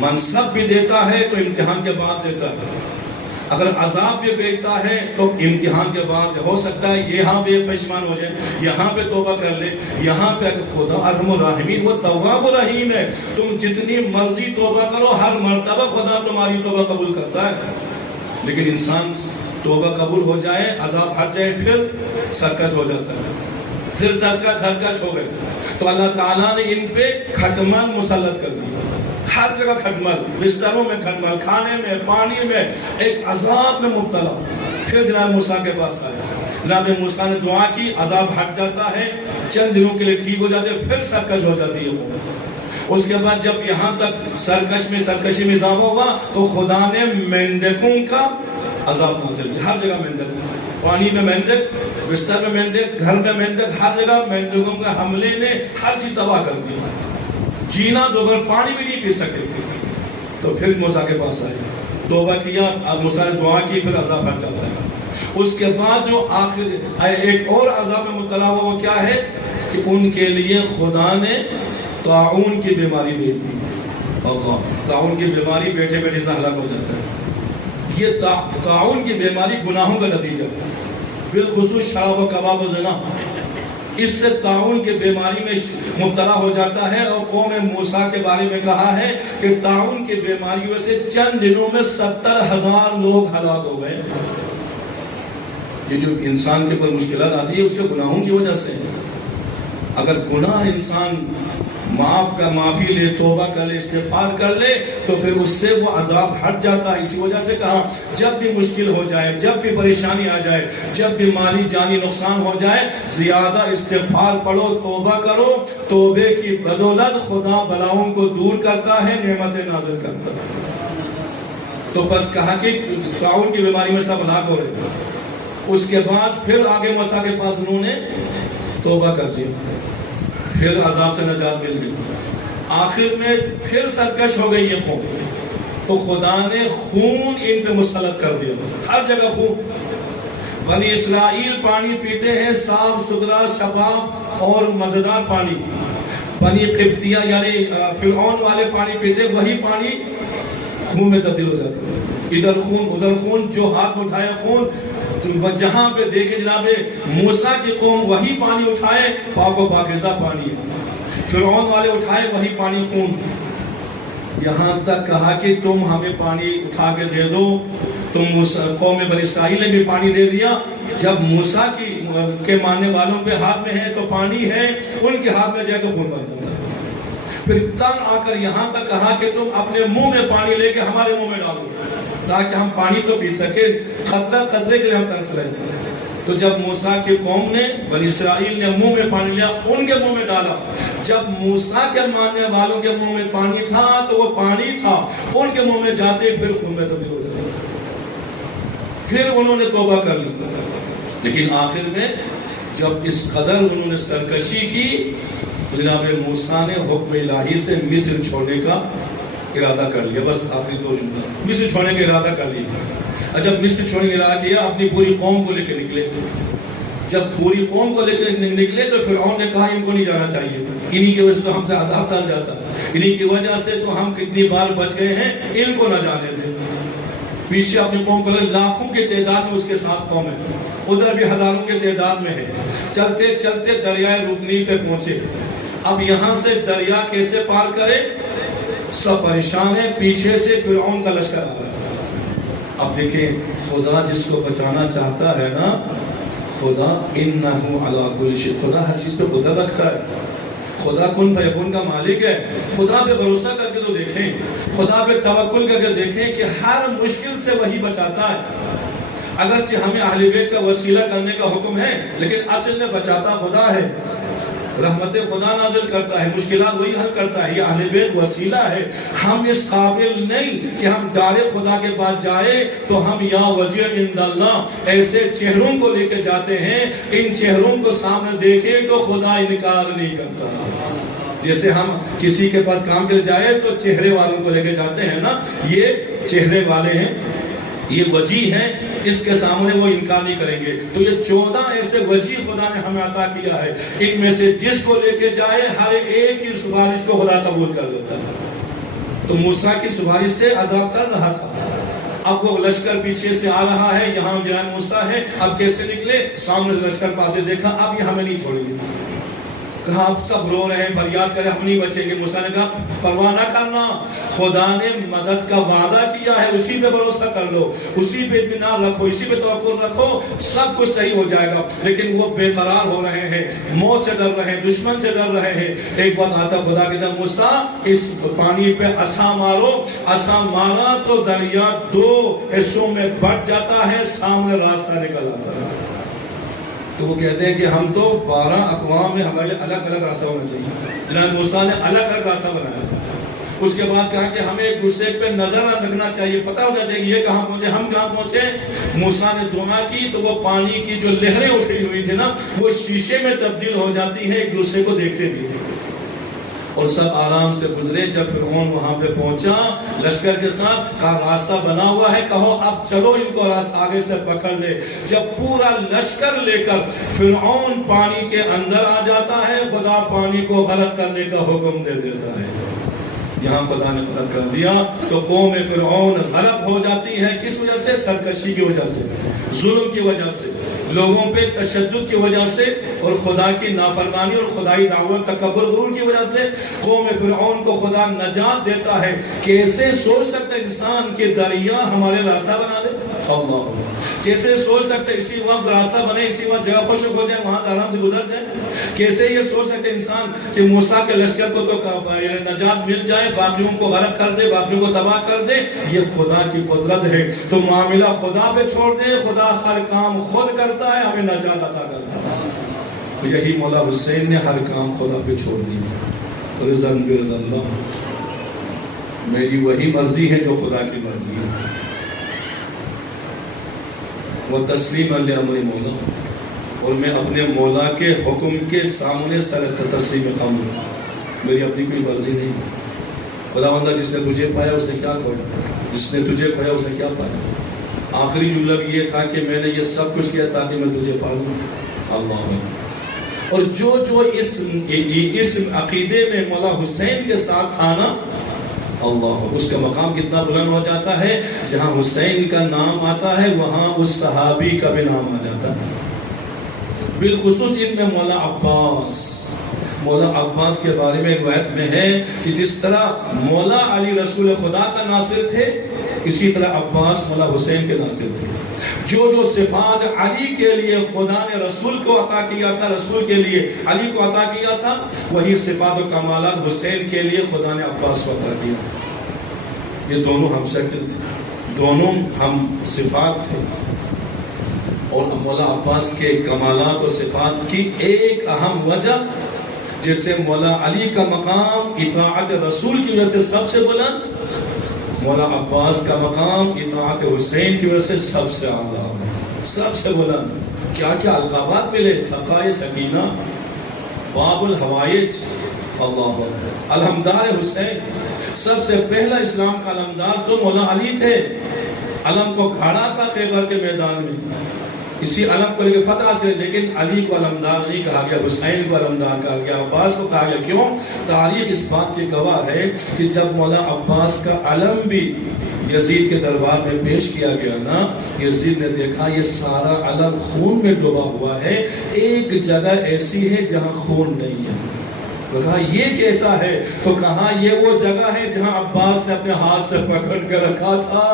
منصب بھی دیتا ہے تو امتحان کے بعد دیتا ہے، اگر عذاب بھی بھیجتا ہے تو امتحان کے بعد ہو سکتا ہے یہاں پہ پشمان ہو جائے، یہاں پہ توبہ کر لے، یہاں پہ اگر خدا ارحم الراحمین، وہ تواب الرحیم ہے، تم جتنی مرضی توبہ کرو، ہر مرتبہ خدا تمہاری توبہ قبول کرتا ہے۔ لیکن انسان توبہ قبول ہو جائے، عذاب ہٹ جائے، پھر سرکش ہو جاتا ہے، پھر سرکش ہو گئے، تو اللہ تعالیٰ نے ان پہ کھٹمل مسلط کر دیا، ہر جگہ کھٹمل، بستروں میں کھٹمل، کھانے میں، پانی میں، ایک عذاب میں مبتلا۔ پھر جناب موسیٰ کے پاس آیا، جناب موسیٰ نے دعا کی، عذاب ہٹ جاتا ہے، چند دنوں کے لیے ٹھیک ہو جاتے ہیں، پھر سرکش ہو جاتی ہے وہ۔ اس کے بعد جب یہاں تک سرکشی میں اضافہ ہوا تو خدا نے مینڈکوں کا عذاب نازل کیا، ہر جگہ مینڈک، پانی میں مینڈک، بستر میں مینڈک، گھر میں مینڈک، ہر جگہ مینڈکوں کے حملے نے ہر چیز تباہ کر دی، جینا دوبارہ پانی بھی نہیں پی سکتے۔ تو پھر موسیٰ کے پاس آئے، توبہ کیا، موسیٰ نے دعا کی، پھر عذاب ہٹ جاتا ہے۔ اس کے بعد جو آخر ایک اور عذاب میں مبتلا ہوا، وہ کیا ہے کہ ان کے لیے خدا نے طاعون کی بیماری بھیج دی۔ اللہ، طاعون کی بیماری بیٹھے بیٹھے ہلاک ہو جاتا ہے۔ یہ طاعون کی بیماری گناہوں کا نتیجہ، بالخصوص شراب و کباب و زنا، اس سے طاعون کی بیماری میں مبتلا ہو جاتا ہے، اور قوم موسیٰ کے بارے میں کہا ہے کہ طاعون کی بیماریوں سے چند دنوں میں 70,000 لوگ ہلاک ہو گئے۔ یہ جو انسان کے اوپر مشکلات آتی ہے اس کے گناہوں کی وجہ سے، اگر گناہ انسان معافی لے، توبہ کر لے، استغفار کر لے، تو پھر اس سے وہ عذاب ہٹ جاتا ہے۔ اسی وجہ سے کہا جب بھی مشکل ہو جائے، جب بھی پریشانی آ جائے، جب بھی مالی جانی نقصان ہو جائے، زیادہ استغفار پڑھو، توبہ کرو۔ توبے کی بدولت خدا بلاؤں کو دور کرتا ہے، نعمتیں نازل کرتا ہے۔ تو بس کہا کہ طاعون کی بیماری میں سب ہلاک ہو رہے ہیں۔ اس کے بعد پھر آگے موسیٰ کے پاس انہوں نے توبہ کر دیا، پھر عذاب سے نجات مل گئی۔ آخر میں پھر سرکش ہو گئی یہ قوم، تو خدا نے خون ان پہ مسلط کر دیا، ہر جگہ خون۔ بنی اسرائیل پانی پیتے ہیں صاف ستھرا شفاف اور مزیدار پانی، بنی قبطیہ یعنی فرعون والے پانی پیتے، وہی پانی خون میں تبدیل ہو جاتا ہے، ادھر خون ادھر خون، جو ہاتھ میں اٹھائے خون، جہاں پہ دیکھے جناب موسیٰ کی قوم وہی پانی اٹھائے، پاک و پاکیزہ پانی ہے، فرعون والے اٹھائے وہی پانی خون۔ یہاں تک کہا کہ تم ہمیں پانی اٹھا کے دے دو، تم قوم بنی اسرائیل نے بھی پانی دے دیا۔ جب موسیٰ کے ماننے والوں پہ ہاتھ میں ہے تو پانی ہے، ان کے ہاتھ میں جائے تو خون بن جاتا ہے۔ پھر تنگ آ کر یہاں تک کہا کہ تم اپنے منہ میں پانی لے کے ہمارے منہ میں ڈالو تاکہ ہم پانی تو پی سکے، خطرہ خطرے کے لیے ہم ترس رہے ہیں۔ تو جب موسیٰ کی قوم نے، بنی اسرائیل نے منہ میں پانی لیا، ان کے منہ میں ڈالا۔ جب موسیٰ کے ماننے والوں کے منہ میں پانی تھا تو وہ پانی تھا، ان کے منہ میں جاتے پھر خون میں تبدیل ہو جاتا۔ پھر انہوں نے توبہ کر لی، لیکن آخر میں جب اس قدر انہوں نے سرکشی کی، جناب موسیٰ نے حکم الہی سے مصر چھوڑنے کا ارادہ کر لیا۔ بس آخری دو جملہ، مصر چھوڑنے کا ارادہ کر لیا۔ جب مصر چھوڑنے کا ارادہ کیا، اپنی پوری قوم کو لے کے نکلے۔ جب پوری قوم کو لے کے نکلے تو فرعون نے کہا ان کو نہیں جانا چاہیے، انہی کی وجہ سے تو ہم سے عذاب ٹل جاتا، انہی کی وجہ سے تو ہم کتنی بار بچ گئے ہیں، ان کو نہ جانے دیں۔ پیچھے اپنی قوم کو لاکھوں کی تعداد میں اس کے ساتھ قوم ہے، ادھر بھی ہزاروں کی تعداد میں ہے۔ چلتے چلتے دریائے رکنی پہ پہنچے۔ اب یہاں سے دریا کیسے پار کرے، سب پریشان ہے، پیچھے سے فرعون کا لشکر آ رہا ہے۔ اب دیکھیں خدا جس کو بچانا چاہتا ہے نا، خدا انہو علی کل شیء، خدا ہر چیز پہ قدرت رکھتا ہے۔ خدا کن فیکون کا مالک ہے۔ خدا پہ بھروسہ کر کے تو دیکھیں، خدا پہ توکل کر کے دیکھیں کہ ہر مشکل سے وہی بچاتا ہے۔ اگرچہ ہمیں اہل بیت کا وسیلہ کرنے کا حکم ہے، لیکن اصل میں بچاتا خدا ہے، رحمت خدا نازل کرتا ہے، مشکلات وہی حل کرتا ہے۔ یہ اہل بیت وسیلہ ہے، ہم اس قابل نہیں کہ ہم ڈائریکٹ خدا کے پاس جائے تو ہم یا وجیہ عند اللہ ایسے چہروں کو لے کے جاتے ہیں، ان چہروں کو سامنے دیکھیں تو خدا انکار نہیں کرتا۔ جیسے ہم کسی کے پاس کام کے جائے تو چہرے والوں کو لے کے جاتے ہیں نا، یہ چہرے والے ہیں، یہ وجیہ ہیں، اس کے سامنے وہ انکار نہیں کریں گے۔ تو یہ 14 ایسے وجیہ خدا نے ہمیں عطا کیا ہے، ان میں سے جس کو لے کے جائے ہر ایک کی سفارش کو خدا قبول کر لیتا ہے۔ تو موسیٰ کی سفارش سے عذاب کر رہا تھا، اب وہ لشکر پیچھے سے آ رہا ہے، یہاں جناب موسیٰ ہے، اب کیسے نکلے، سامنے لشکر پاتے دیکھا، اب یہ ہمیں نہیں چھوڑیں گے۔ کہا اب سب رو رہے ہیں، فریاد کرے، ہم نہیں بچیں گے۔ موسیٰ نے کہا پرواہ نہ کرنا، خدا نے مدد کا وعدہ کیا ہے، اسی پہ بھروسہ کر لو، اسی پہ اطمینان رکھو، اسی پہ توکل رکھو، سب کچھ صحیح ہو جائے گا۔ لیکن وہ بے قرار ہو رہے ہیں، موت سے ڈر رہے ہیں، دشمن سے ڈر رہے ہیں۔ ایک بات آتا خدا کہتا موسیٰ اس پانی پہ عصا مارو، عصا مارا تو دریا 2 حصوں میں بٹ جاتا ہے، سامنے راستہ نکل آتا ہے۔ تو وہ کہتے ہیں کہ ہم تو 12 اقوام میں ہمارے الگ الگ راستہ ہونا چاہیے۔ جناب موسیٰ نے الگ الگ راستہ بنایا۔ اس کے بعد کہا کہ ہمیں ایک دوسرے پہ نظر رکھنا چاہیے، پتہ ہونا چاہیے یہ کہاں پہنچے، ہم کہاں پہنچے۔ موسیٰ نے دعا کی تو وہ پانی کی جو لہریں اٹھی ہوئی تھی نا، وہ شیشے میں تبدیل ہو جاتی ہیں، ایک دوسرے کو دیکھتے بھی ہیں، اور سب آرام سے گزرے۔ جب فرعون وہاں پہ پہنچا لشکر کے ساتھ، کہا راستہ بنا ہوا ہے، کہو اب چلو ان کو آگے سے پکڑ لے۔ جب پورا لشکر لے کر فرعون پانی کے اندر آ جاتا ہے، خدا پانی کو غرق کرنے کا حکم دے دیتا ہے۔ یہاں خدا نے غرق کر دیا تو قوم فرعون غرق ہو جاتی ہے۔ کس وجہ سے؟ سرکشی کی وجہ سے، ظلم کی وجہ سے۔ لوگوں پہ تشدد کی وجہ سے اور خدا کی نافرمانی اور خدائی دعوت تکبر غرور کی وجہ سے قوم فرعون کو خدا نجات دیتا ہے۔ کیسے سوچ سکتا ہے انسان کہ دریا ہمارے راستہ بنا دے؟ اللہ! کیسے سوچ سکتے اسی وقت راستہ بنے، اسی وقت جگہ خشک ہو جائے، وہاں سے آرام سے گزر جائے؟ کیسے یہ سوچ سکتے انسان کہ موسیٰ کے لشکر کو تو نجات مل جائے، باقیوں کو غرق کر دے، باقیوں کو تباہ کر دے؟ یہ خدا کی قدرت ہے۔ تو معاملہ خدا پہ چھوڑ دیں، خدا ہر کام خود کرتا ہے، ہمیں نجات عطا کرتا ہے۔ یہی مولا حسین نے ہر کام خدا پہ چھوڑ دیا۔ رضن برضا اللہ، میری وہی مرضی ہے جو خدا کی مرضی ہے، وہ تسلیم لامر مولا، اور میں اپنے مولا کے حکم کے سامنے سر تسلیم خم ہوں۔ میری اپنی کوئی مرضی نہیں۔ خداوندہ جس نے تجھے پایا اس نے کیا کھویا، جس نے تجھے کھویا اس نے کیا پایا؟ آخری جملہ بھی یہ تھا کہ میں نے یہ سب کچھ کیا تاکہ میں تجھے پالوں۔ اللہ! اور جو اس عقیدے میں مولا حسین کے ساتھ تھا نا، اللہ، اس کا مقام کتنا بلند ہو جاتا ہے۔ جہاں حسین کا نام آتا ہے وہاں اس صحابی کا بھی نام آ جاتا ہے۔ بالخصوص ان میں مولا عباس کے بارے میں روایت میں ہے کہ جس طرح مولا علی رسول خدا کا ناصر تھے، اسی طرح عباس مولا حسین کے ناصر تھے۔ جو صفات علی کے لیے خدا نے رسول کو عطا کیا تھا، رسول کے لیے علی کو عطا کیا تھا، وہی صفات و کمالات حسین کے لیے خدا نے عباس کو عطا کیا۔ یہ دونوں ہم شکل تھے، دونوں ہم صفات تھے۔ اور مولا عباس کے کمالات و صفات کی ایک اہم وجہ، جیسے مولا علی کا مقام اطاعت رسول کی وجہ سے سب سے بلند، مولا عباس کا مقام اطاعت حسین کی وجہ سے سب سے اعلیٰ، سب سے بلند۔ کیا کیا القابات ملے؟ سقائے سکینہ، باب الحوائج، اللہ، علمدار حسین۔ سب سے پہلا اسلام کا علمدار تو مولا علی تھے۔ علم کو گھاڑا تھا خیبر کے میدان میں، اسی علم کو لے کے فتح سے، لیکن علی کو علمدار نہیں کہا گیا، حسین کو علمدار کہا گیا، عباس کو کہا گیا۔ کیوں؟ تاریخ اس بات کی گواہ ہے کہ جب مولا عباس کا علم بھی یزید کے دربار میں پیش کیا گیا نا، یزید نے دیکھا یہ سارا علم خون میں ڈوبا ہوا ہے، ایک جگہ ایسی ہے جہاں خون نہیں ہے۔ کہا یہ کیسا ہے؟ تو کہا یہ وہ جگہ ہے جہاں عباس نے اپنے ہاتھ سے پکڑ کر رکھا تھا،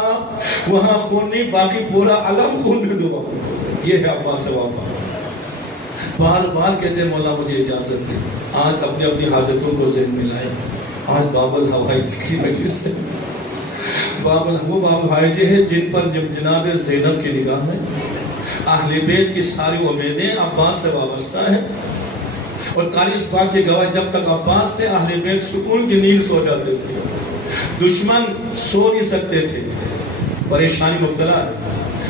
وہاں خون نہیں، باقی پورا علم خون میں ڈوبا ہوا۔ یہ ہے عباس سے وفا۔ بار بار کہتے ہیں مولا مجھے اجازت دے، آج اپنی اپنی حاجتوں کو ذہن میں لائے۔ آج باب الحوائج کی مجلس سے وہ باب الحوائج ہے جن پر جناب زینب کی نگاہ ہے۔ اہل بیت کی ساری امیدیں عباس سے وابستہ ہیں، اور تاریخ اس بات کی گواہ جب تک عباس تھے اہل بیت سکون کی نیند سو جاتے تھے، دشمن سو نہیں سکتے تھے، پریشانی مبتلا ہے۔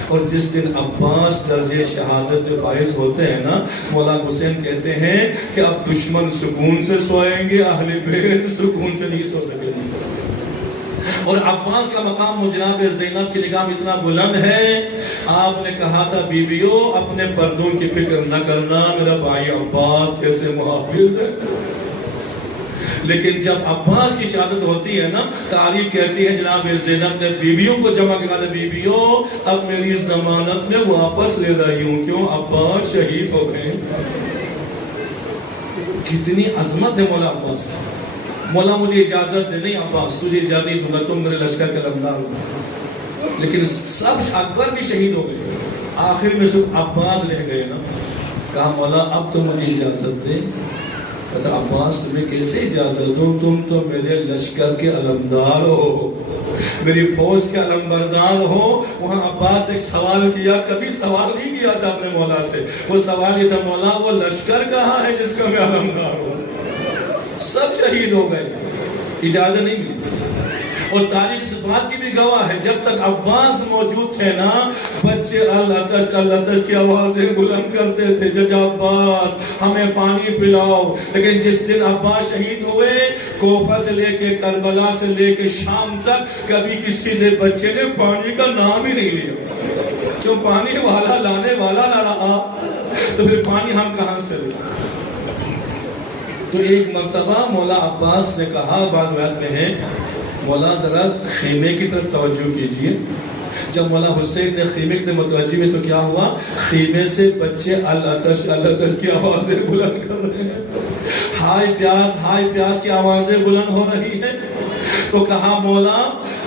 اور جس دن عباس درجے شہادت جو فائز ہوتے ہیں نا، مولا حسین کہتے ہیں کہ اب دشمن سکون سے سوئیں گے، اہل بیت سکون سے نہیں سو سکیں گے۔ اور عباس کا مقام جناب زینب کی نگاہ میں اتنا بلند ہے، آپ نے کہا تھا بیویوں اپنے پردوں کی فکر نہ کرنا، میرا بھائی عباس جیسے محافظ ہے۔ لیکن جب عباس کی شہادت ہوتی ہے نا، تاریخ کہتی ہے جناب زینب نے بیویوں کو جمع کر کہا، بیویوں اب میری ضمانت میں واپس لے رہی ہوں، کیوں؟ عباس شہید ہو گئے۔ کتنی عظمت ہے مولا عباس کی۔ مولا مجھے اجازت دے، نہیں عباس تجھے اجازت نہیں دوں گا، تم میرے لشکر کے علمدار ہو۔ لیکن سب اکبر بھی شہید ہو گئے، آخر میں صرف عباس رہ گئے نا۔ کہا مولا اب تو مجھے اجازت دے۔ کہتا عباس تمہیں کیسے اجازت دوں، تم تو میرے لشکر کے علمدار ہو، میری فوج کے علمبردار ہو۔ وہاں عباس نے ایک سوال کیا، کبھی سوال نہیں کیا تھا اپنے مولا سے، وہ سوال یہ تھا مولا وہ لشکر کہاں ہے جس کا میں علمدار ہوں؟ سب شہید ہو گئے، اجازت نہیں ملی۔ اور تاریخ اس بات کی بھی گواہ ہے جب تک عباس موجود تھے نا، بچے اللہ کی آوازیں بلند کرتے تھے، ججا عباس ہمیں پانی پلاؤ۔ لیکن جس دن عباس شہید ہوئے، کوفہ سے لے کے کربلا سے لے کے شام تک کبھی کسی سے بچے نے پانی کا نام ہی نہیں لیا، کیوں؟ پانی والا لانے والا نہ رہا تو پھر پانی ہم کہاں سے لیں؟ تو ایک مرتبہ مولا عباس نے کہا، بعض روایت میں ہے، مولا ذرا خیمے کی طرف توجہ کیجئے۔ جب مولا حسین نے خیمے کے متوجہ ہوئے تو کیا ہوا؟ خیمے سے بچے الاتش الاتش کی آوازیں بلند کر رہے ہیں، ہائے پیاس کی آوازیں بلند ہو رہی ہیں۔ تو کہا مولا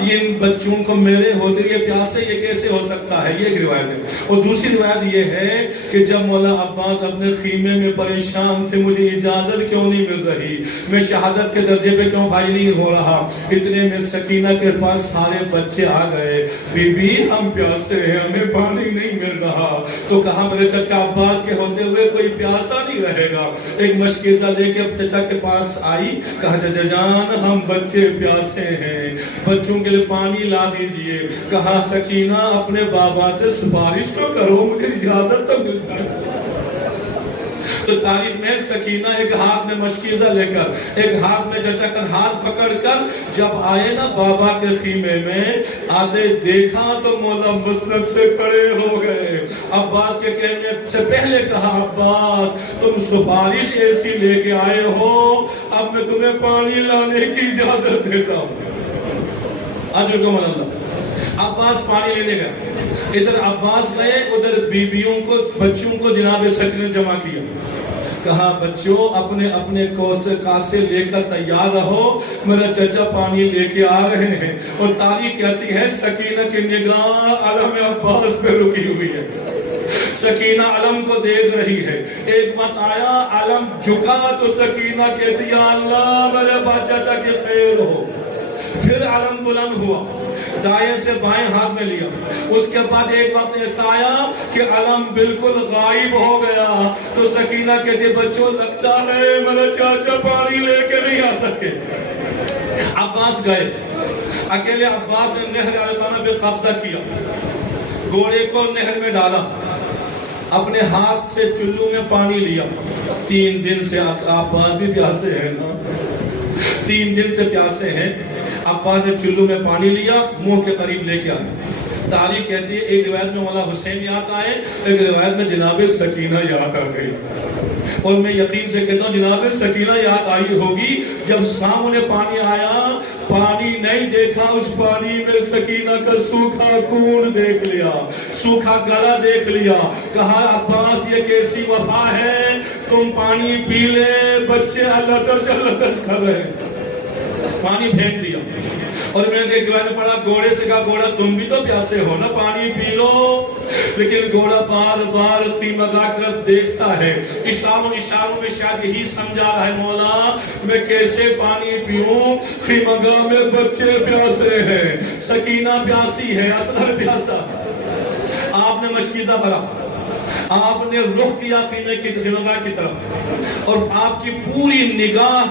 ان بچوں کو میرے ہوتے یہ پیاسے یہ کیسے ہو سکتا ہے؟ یہ ایک روایت ہے۔ اور دوسری روایت یہ ہے کہ جب مولا عباس اپنے خیمے میں پریشان تھے، مجھے اجازت کیوں نہیں مل رہی، میں شہادت کے درجے پہ کیوں فائز نہیں ہو رہا، اتنے میں سکینہ کے پاس سارے بچے آ گئے، بی بی ہم پیاسے ہیں، ہمیں پانی نہیں مل رہا۔ تو کہا میرے چچا عباس کے ہوتے ہوئے کوئی پیاسا نہیں رہے گا۔ ایک مشکیزہ لے کے چچا کے پاس آئی، کہا چچا جان ہم بچے پیاسے ہیں، بچوں کے لیے پانی لا دیجئے۔ کہا سکینہ اپنے بابا سے سفارش تو کرو، مجھے اجازت تو مل جائے۔ تو تاریخ میں سکینہ ایک ہاتھ میں مشکیزہ لے کر ایک ہاتھ میں چچا کا ہاتھ پکڑ کر جب آئے نا بابا کے خیمے میں آدھے دیکھا تو مولا مسند سے کھڑے ہو گئے۔ عباس کے کہنے سے پہلے کہا عباس تم سفارش ایسی لے کے آئے ہو، اب میں تمہیں پانی لانے کی اجازت دیتا ہوں۔ اجرکم اللہ۔ عباس پانی لینے گئے، ادھر عباس گئے ادھر بیویوں کو بچوں کو جناب سکینہ نے جمع کیا۔ کہا بچوں اپنے اپنے کاسے لے کر تیار رہو، میرا چچا پانی لے کے آ رہے ہیں۔ اور تاریخ کہتی ہے سکینہ کی نگاہ علم عباس پہ رکی ہوئی ہے، سکینہ علم کو دیکھ رہی ہے۔ ایک وقت آیا علم جھکا تو سکینہ کہتی یا اللہ میرے چچا کی خیر ہو۔ پھر علم بلند ہوا، دائیں سے بائیں ہاتھ میں لیا۔ اس کے بعد ایک وقت ایسا آیا کہ علم بالکل غائب ہو گیا تو سکینہ کہتی بچوں لگتا ہے میرا چاچا پانی لے کے نہیں آ سکے۔ عباس گئے، اکیلے عباس نے نہر علقمہ پہ قبضہ کیا، گھوڑے کو نہر میں ڈالا، اپنے ہاتھ سے چلو میں پانی لیا۔ 3 دن سے عباس بھی پیاسے ہیں نا، 3 دن سے پیاسے ہیں۔ عباس نے چلو میں پانی لیا، منہ کے قریب لے کے آئے۔ تاریخ کہتی ہے ایک روایت میں مولا حسین یاد آئے، ایک روایت میں جناب سکینہ یاد آ گئی۔ اور میں یقین سے کہتا ہوں جناب سکینہ یاد آئی ہوگی جب سامنے پانی آیا، پانی نہیں دیکھا، اس پانی میں سکینہ کا سوکھا خون دیکھ لیا، سوکھا گلا دیکھ لیا۔ کہا عباس یہ کیسی وفا ہے، تم پانی پی لے، بچے اللہ ترچ کر رہے ہیں۔ پانی پھینک دیا۔ اور میں نے ایک روایت پڑھا گھوڑے سے کہا گھوڑا تم بھی تو پیاسے ہو نا، پانی پی لو۔ لیکن گھوڑا بار بار خیمہ گاہ کی طرف دیکھتا ہے، اشاروں میں شاید یہی سمجھا رہا ہے مولا میں کیسے پانی پیوں، خیمہ گاہ میں بچے پیاسے ہیں، سکینہ پیاسی ہے، اصغر پیاسا۔ آپ نے مشکیزہ بھرا، آپ نے رخ کیا خیمہ گاہ کی طرف، اور آپ کی پوری نگاہ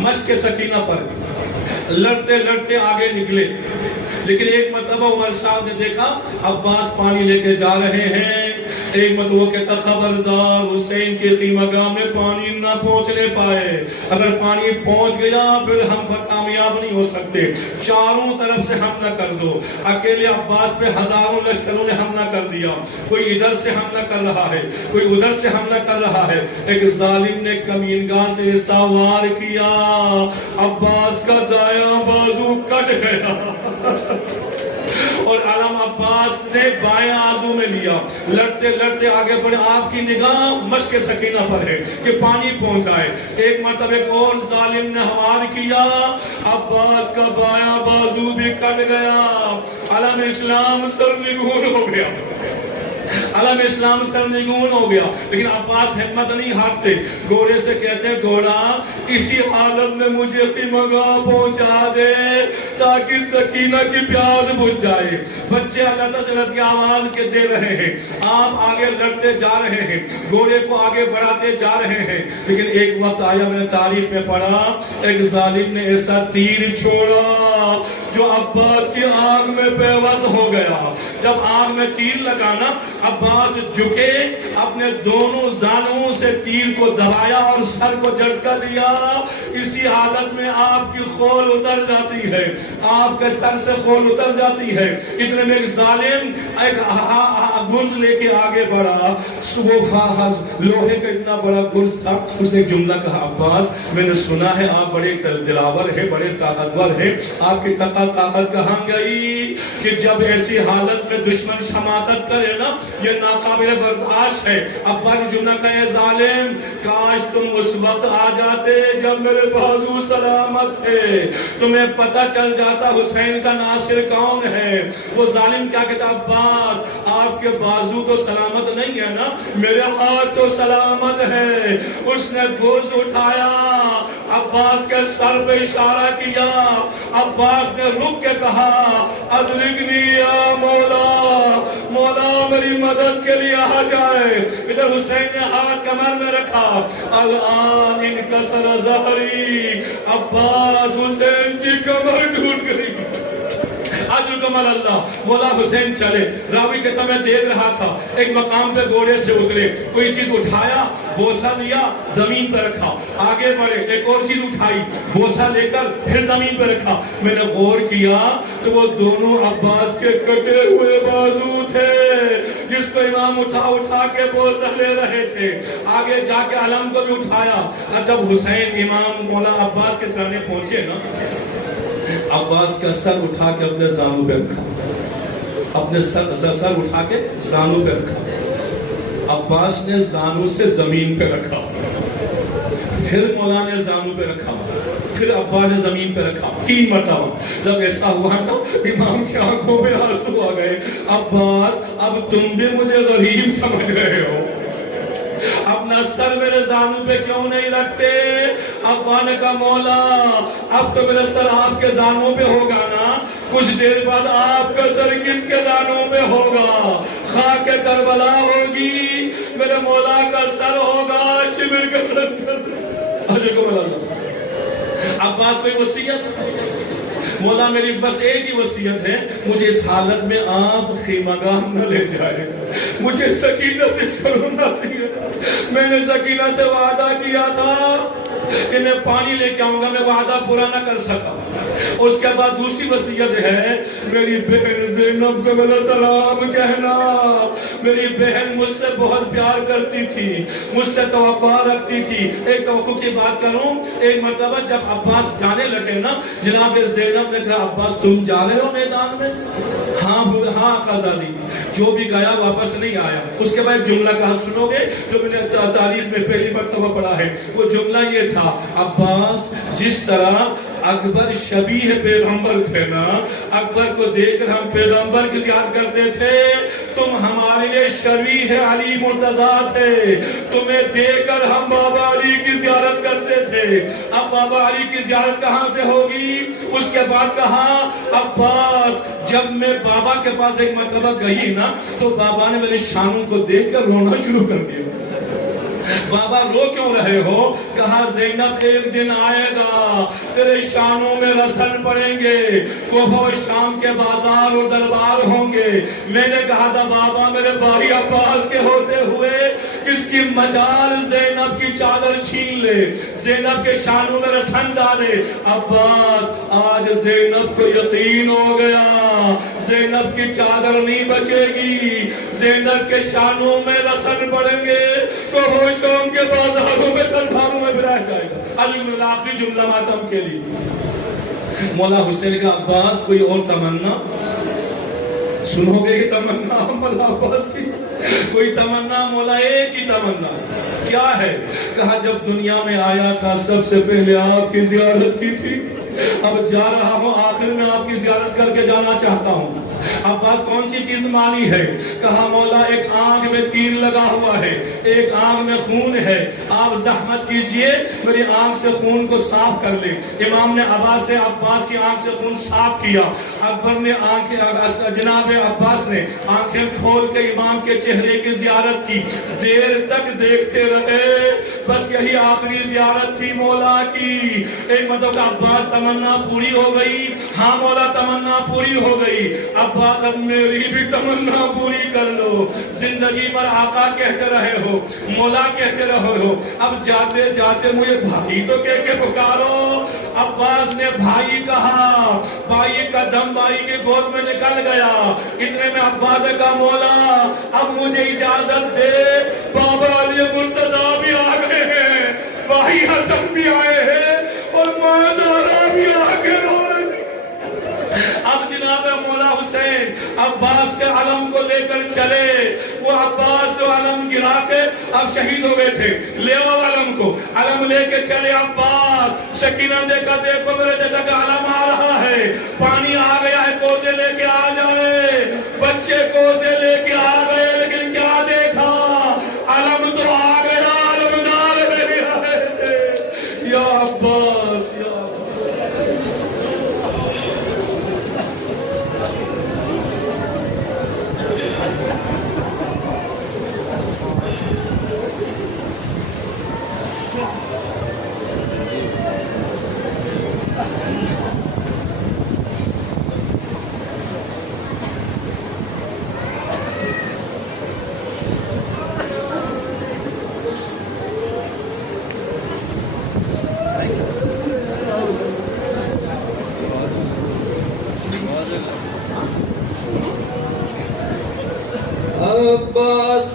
مشق سکینہ پر، لڑتے لڑتے آگے نکلے۔ لیکن ایک مرتبہ عمر صاحب نے دیکھا عباس پانی لے کے جا رہے ہیں، ایک مرتبہ وہ کہتا خبردار حسین کے خیمہ گاہ میں پانی نہ پہنچنے پائے، اگر پانی پہنچ گیا پھر ہم کامیاب نہیں ہو سکتے، چاروں طرف سے حملہ کر دو۔ اکیلے عباس پہ ہزاروں لشکروں نے حملہ کر دیا، کوئی ادھر سے حملہ کر رہا ہے، کوئی ادھر سے حملہ کر رہا ہے۔ ایک ظالم نے کمینگاہ سے ایسا وار کیا، عباس کا دایاں بازو کٹ گیا اور علم عباس نے بائیں آزو میں لیا، لڑتے لڑتے آگے بڑھے۔ آپ کی نگاہ مشق سکینہ پر ہے کہ پانی پہنچائے۔ ایک مرتبہ ایک اور ظالم نے حمار کیا، عباس کا بائیں بازو بھی کٹ گیا، علم اسلام سرنگون ہو گیا، علم اسلام سرنگون ہو گیا۔ لیکن عباس حکمت نہیں ہارتے، گھوڑے سے کہتے ہیں گھوڑا اسی حالت میں مجھے خیمہ گاہ پہنچا دے تاکہ سکینہ کی پیاس بجھ جائے۔ بچے اللہ تعالیٰ کی آواز کے دے رہے ہیں، آپ آگے لڑتے جا رہے ہیں، گھوڑے کو آگے بڑھاتے جا رہے ہیں۔ لیکن ایک وقت آیا، میں نے تاریخ میں پڑھا، ایک ظالم نے ایسا تیر چھوڑا جو عباس کی آنکھ میں پیوست ہو گیا۔ جب آنکھ میں تیر لگانا، عباس جھکے، اپنے دونوں زانوں سے تیر کو دبایا اور سر کو جھٹکا دیا۔ اسی حالت میں آپ کی خول اتر جاتی ہے، آپ کے سر سے خول اتر جاتی ہے۔ اتنے میں ایک ظالم ایک گرز لے کے آگے بڑھا، وہ لوہے کا اتنا بڑا گرز تھا، اس نے ایک جملہ کہا، عباس میں نے سنا ہے آپ بڑے دلاور ہیں، بڑے طاقتور ہیں، آپ کی طاقت کہاں گئی کہ جب ایسی حالت میں دشمن شماتت کرے نا، یہ ناقابل برداشت ہے۔ ابا نے جملہ کہا، اے ظالم کاش تم اس وقت آ جاتے جب میرے بازو سلامت تھے، تمہیں پتہ چل جاتا حسین کا ناصر کون ہے۔ وہ ظالم کیا کہتا، عباس آپ کے بازو تو سلامت نہیں ہے نا، میرے ہاتھ تو سلامت ہے۔ اس نے گوشت اٹھایا، عباس کے سر پہ اشارہ کیا، عباس نے رک کے کہا، ادرکنی یا مولا، مولا میری مدد کے لیے آ جائے۔ ادھر حسین نے ہاتھ کمر میں رکھا، الان انکسر ظہری، عباس حسین کی کمر ٹوٹ گئی۔ کمال اللہ، مولا حسین چلے، راوی کہتا میں دیکھ رہا تھا، ایک مقام پہ گھوڑے سے اترے، کوئی چیز اٹھایا، بوسہ دیا، زمین پہ رکھا، آگے بڑھے، ایک اور چیز اٹھائی، بوسہ لے کر پھر زمین پہ رکھا۔ میں نے غور کیا تو وہ دونوں عباس کے کٹے ہوئے بازو تھے، جس کو امام اٹھا کے بوسہ لے رہے تھے۔ آگے جا کے علم کو بھی اٹھایا۔ جب حسین امام مولا عباس کے سرانے پہنچے نا، عباس کا سر اٹھا کے اپنے زانوں پہ رکھا، اپنے سر اٹھا کے زانوں پہ رکھا، عباس نے زانوں سے زمین پہ رکھا، پھر مولا نے زانوں پہ رکھا، پھر عباس نے زمین پہ رکھا، 3 مرتبہ۔ جب ایسا ہوا تھا امام کی آنکھوں میں آنسو آ گئے، عباس اب تم بھی مجھے غریب سمجھ رہے ہو، اپنا سر میرے زانوں پہ کیوں نہیں رکھتے؟ ابا نے کہا مولا اب تو میرا سر آپ کے زانوں پہ ہوگا نا، کچھ دیر بعد آپ کا سر کس کے زانوں پہ ہوگا؟ خاک کربلا ہوگی، میرے مولا کا سر ہوگا شبر کے پرنچر۔ حضرت کو ملا عباس کوئی وصیت؟ مولا میری بس ایک ہی وصیت ہے، مجھے اس حالت میں آپ خیمگاہ نہ لے جائے، مجھے سکینہ سے شرم آتی ہے، میں نے سکینہ سے وعدہ کیا تھا کہ میں پانی لے کے آؤں گا، میں وعدہ پورا نہ کر سکا۔ اس کے بعد دوسری وصیت ہے، میری بہن زینب کو میرا سلام کہنا، میری بہن مجھ سے بہت پیار کرتی تھی، مجھ سے توقع رکھتی تھی۔ ایک توقع کی بات کروں، ایک مرتبہ جب عباس جانے لگے نا، جناب زینب نے کہا عباس تم جا رہے ہو میدان میں؟ ہاں آقا زادی، جو بھی گیا واپس نہیں آیا۔ اس کے بعد جملہ کہا سنو گے جو میں نے تاریخ میں پہلی مرتبہ پڑھا ہے، وہ جملہ یہ تھا، عباس جس طرح اکبر شبیہ پیغمبر تھے نا، اکبر کو دیکھ کر ہم پیغمبر کی زیارت کرتے تھے، تم ہمارے لیے شبیہ علی مرتضیٰ تھے، تمہیں دیکھ کر ہم بابا علی کی زیارت کرتے تھے۔ اب بابا علی کی زیارت کہاں سے ہوگی؟ اس کے بعد کہا عباس جب میں بابا کے پاس ایک مرتبہ گئی نا تو بابا نے میرے شانوں کو دیکھ کر رونا شروع کر دیا۔ بابا رو کیوں رہے ہو؟ کہا زینب ایک دن آئے گا تیرے شانوں میں رسن پڑیں گے، کوفہ و شام کے بازار اور دربار ہوں گے۔ میں نے کہا تھا بابا میرے بھائی عباس کے ہوتے ہوئے کس کی مجال زینب کی چادر چھین لے، زینب کے شانوں میں رسن ڈالے۔ عباس آج زینب کو یقین ہو گیا زینب کی چادر نہیں بچے گی، زینب کے شانوں میں رسن پڑیں گے تو وہ شام کے بازاروں میں درباروں میں بھی رہ جائے گا۔ علی آخری جملہ ماتم کے لیے مولا حسین کا عباس کوئی اور تمنا سنو گے کہ تمنا مولا عباس کی کوئی تمنا؟ مولا ایک ہی تمنا کیا ہے؟ کہا جب دنیا میں آیا تھا سب سے پہلے آپ کی زیارت کی تھی، اب جا رہا ہوں آخر میں آپ کی زیارت کر کے جانا چاہتا ہوں۔ عباس کون سی چیز مانی ہے؟ کہا مولا ایک آنکھ میں تیر لگا ہوا ہے، ایک آنکھ میں خون ہے، آپ زحمت کیجئے میری آنکھ سے خون کو صاف کر لیں۔ امام نے عباس کی آنکھ سے خون صاف کیا۔ اکبر نے جناب عباس نے آنکھیں کھول کے امام کے چہرے کی زیارت کی، دیر تک دیکھتے رہے، بس یہی آخری زیارت تھی مولا کی۔ ایک مطلب عباس تمنا پوری ہو گئی؟ ہاں مولا تمنا پوری ہو گئی۔ اب اب میری بھی تمنا پوری کر لو، زندگی پر آقا کہتے رہے ہو، مولا کہتے رہے ہو، اب جاتے جاتے مجھے بھائی تو کہہ کے پکارو۔ عباس نے بھائی کہا، بھائی کا دم بھائی کے گود میں نکل گیا، اتنے میں عباس نے کہا مولا اب مجھے اجازت دے، بابا علی مرتضیٰ بھی آ گئے ہیں، بھائی حسن بھی آئے ہیں اور ماں زہرا بھی آگے رو رہے ہیں۔ اب جناب مولا حسین عباس کے علم کو لے کر چلے، وہ عباس جو علم گرا کے اب شہید ہو گئے تھے، لے آؤ علم کو، علم لے کے چلے عباس۔ سکینہ نے کہا دیکھو میرے جیسا کہ علم آ رہا ہے، پانی آ گیا ہے، کوزے لے کے آ جائے۔ بچے کوزے لے کے آ گئے، لیکن کیا دیکھا؟ علم تو آ گیا، علمدار میں بھی آئے۔ یا عباس یا عباس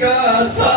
کا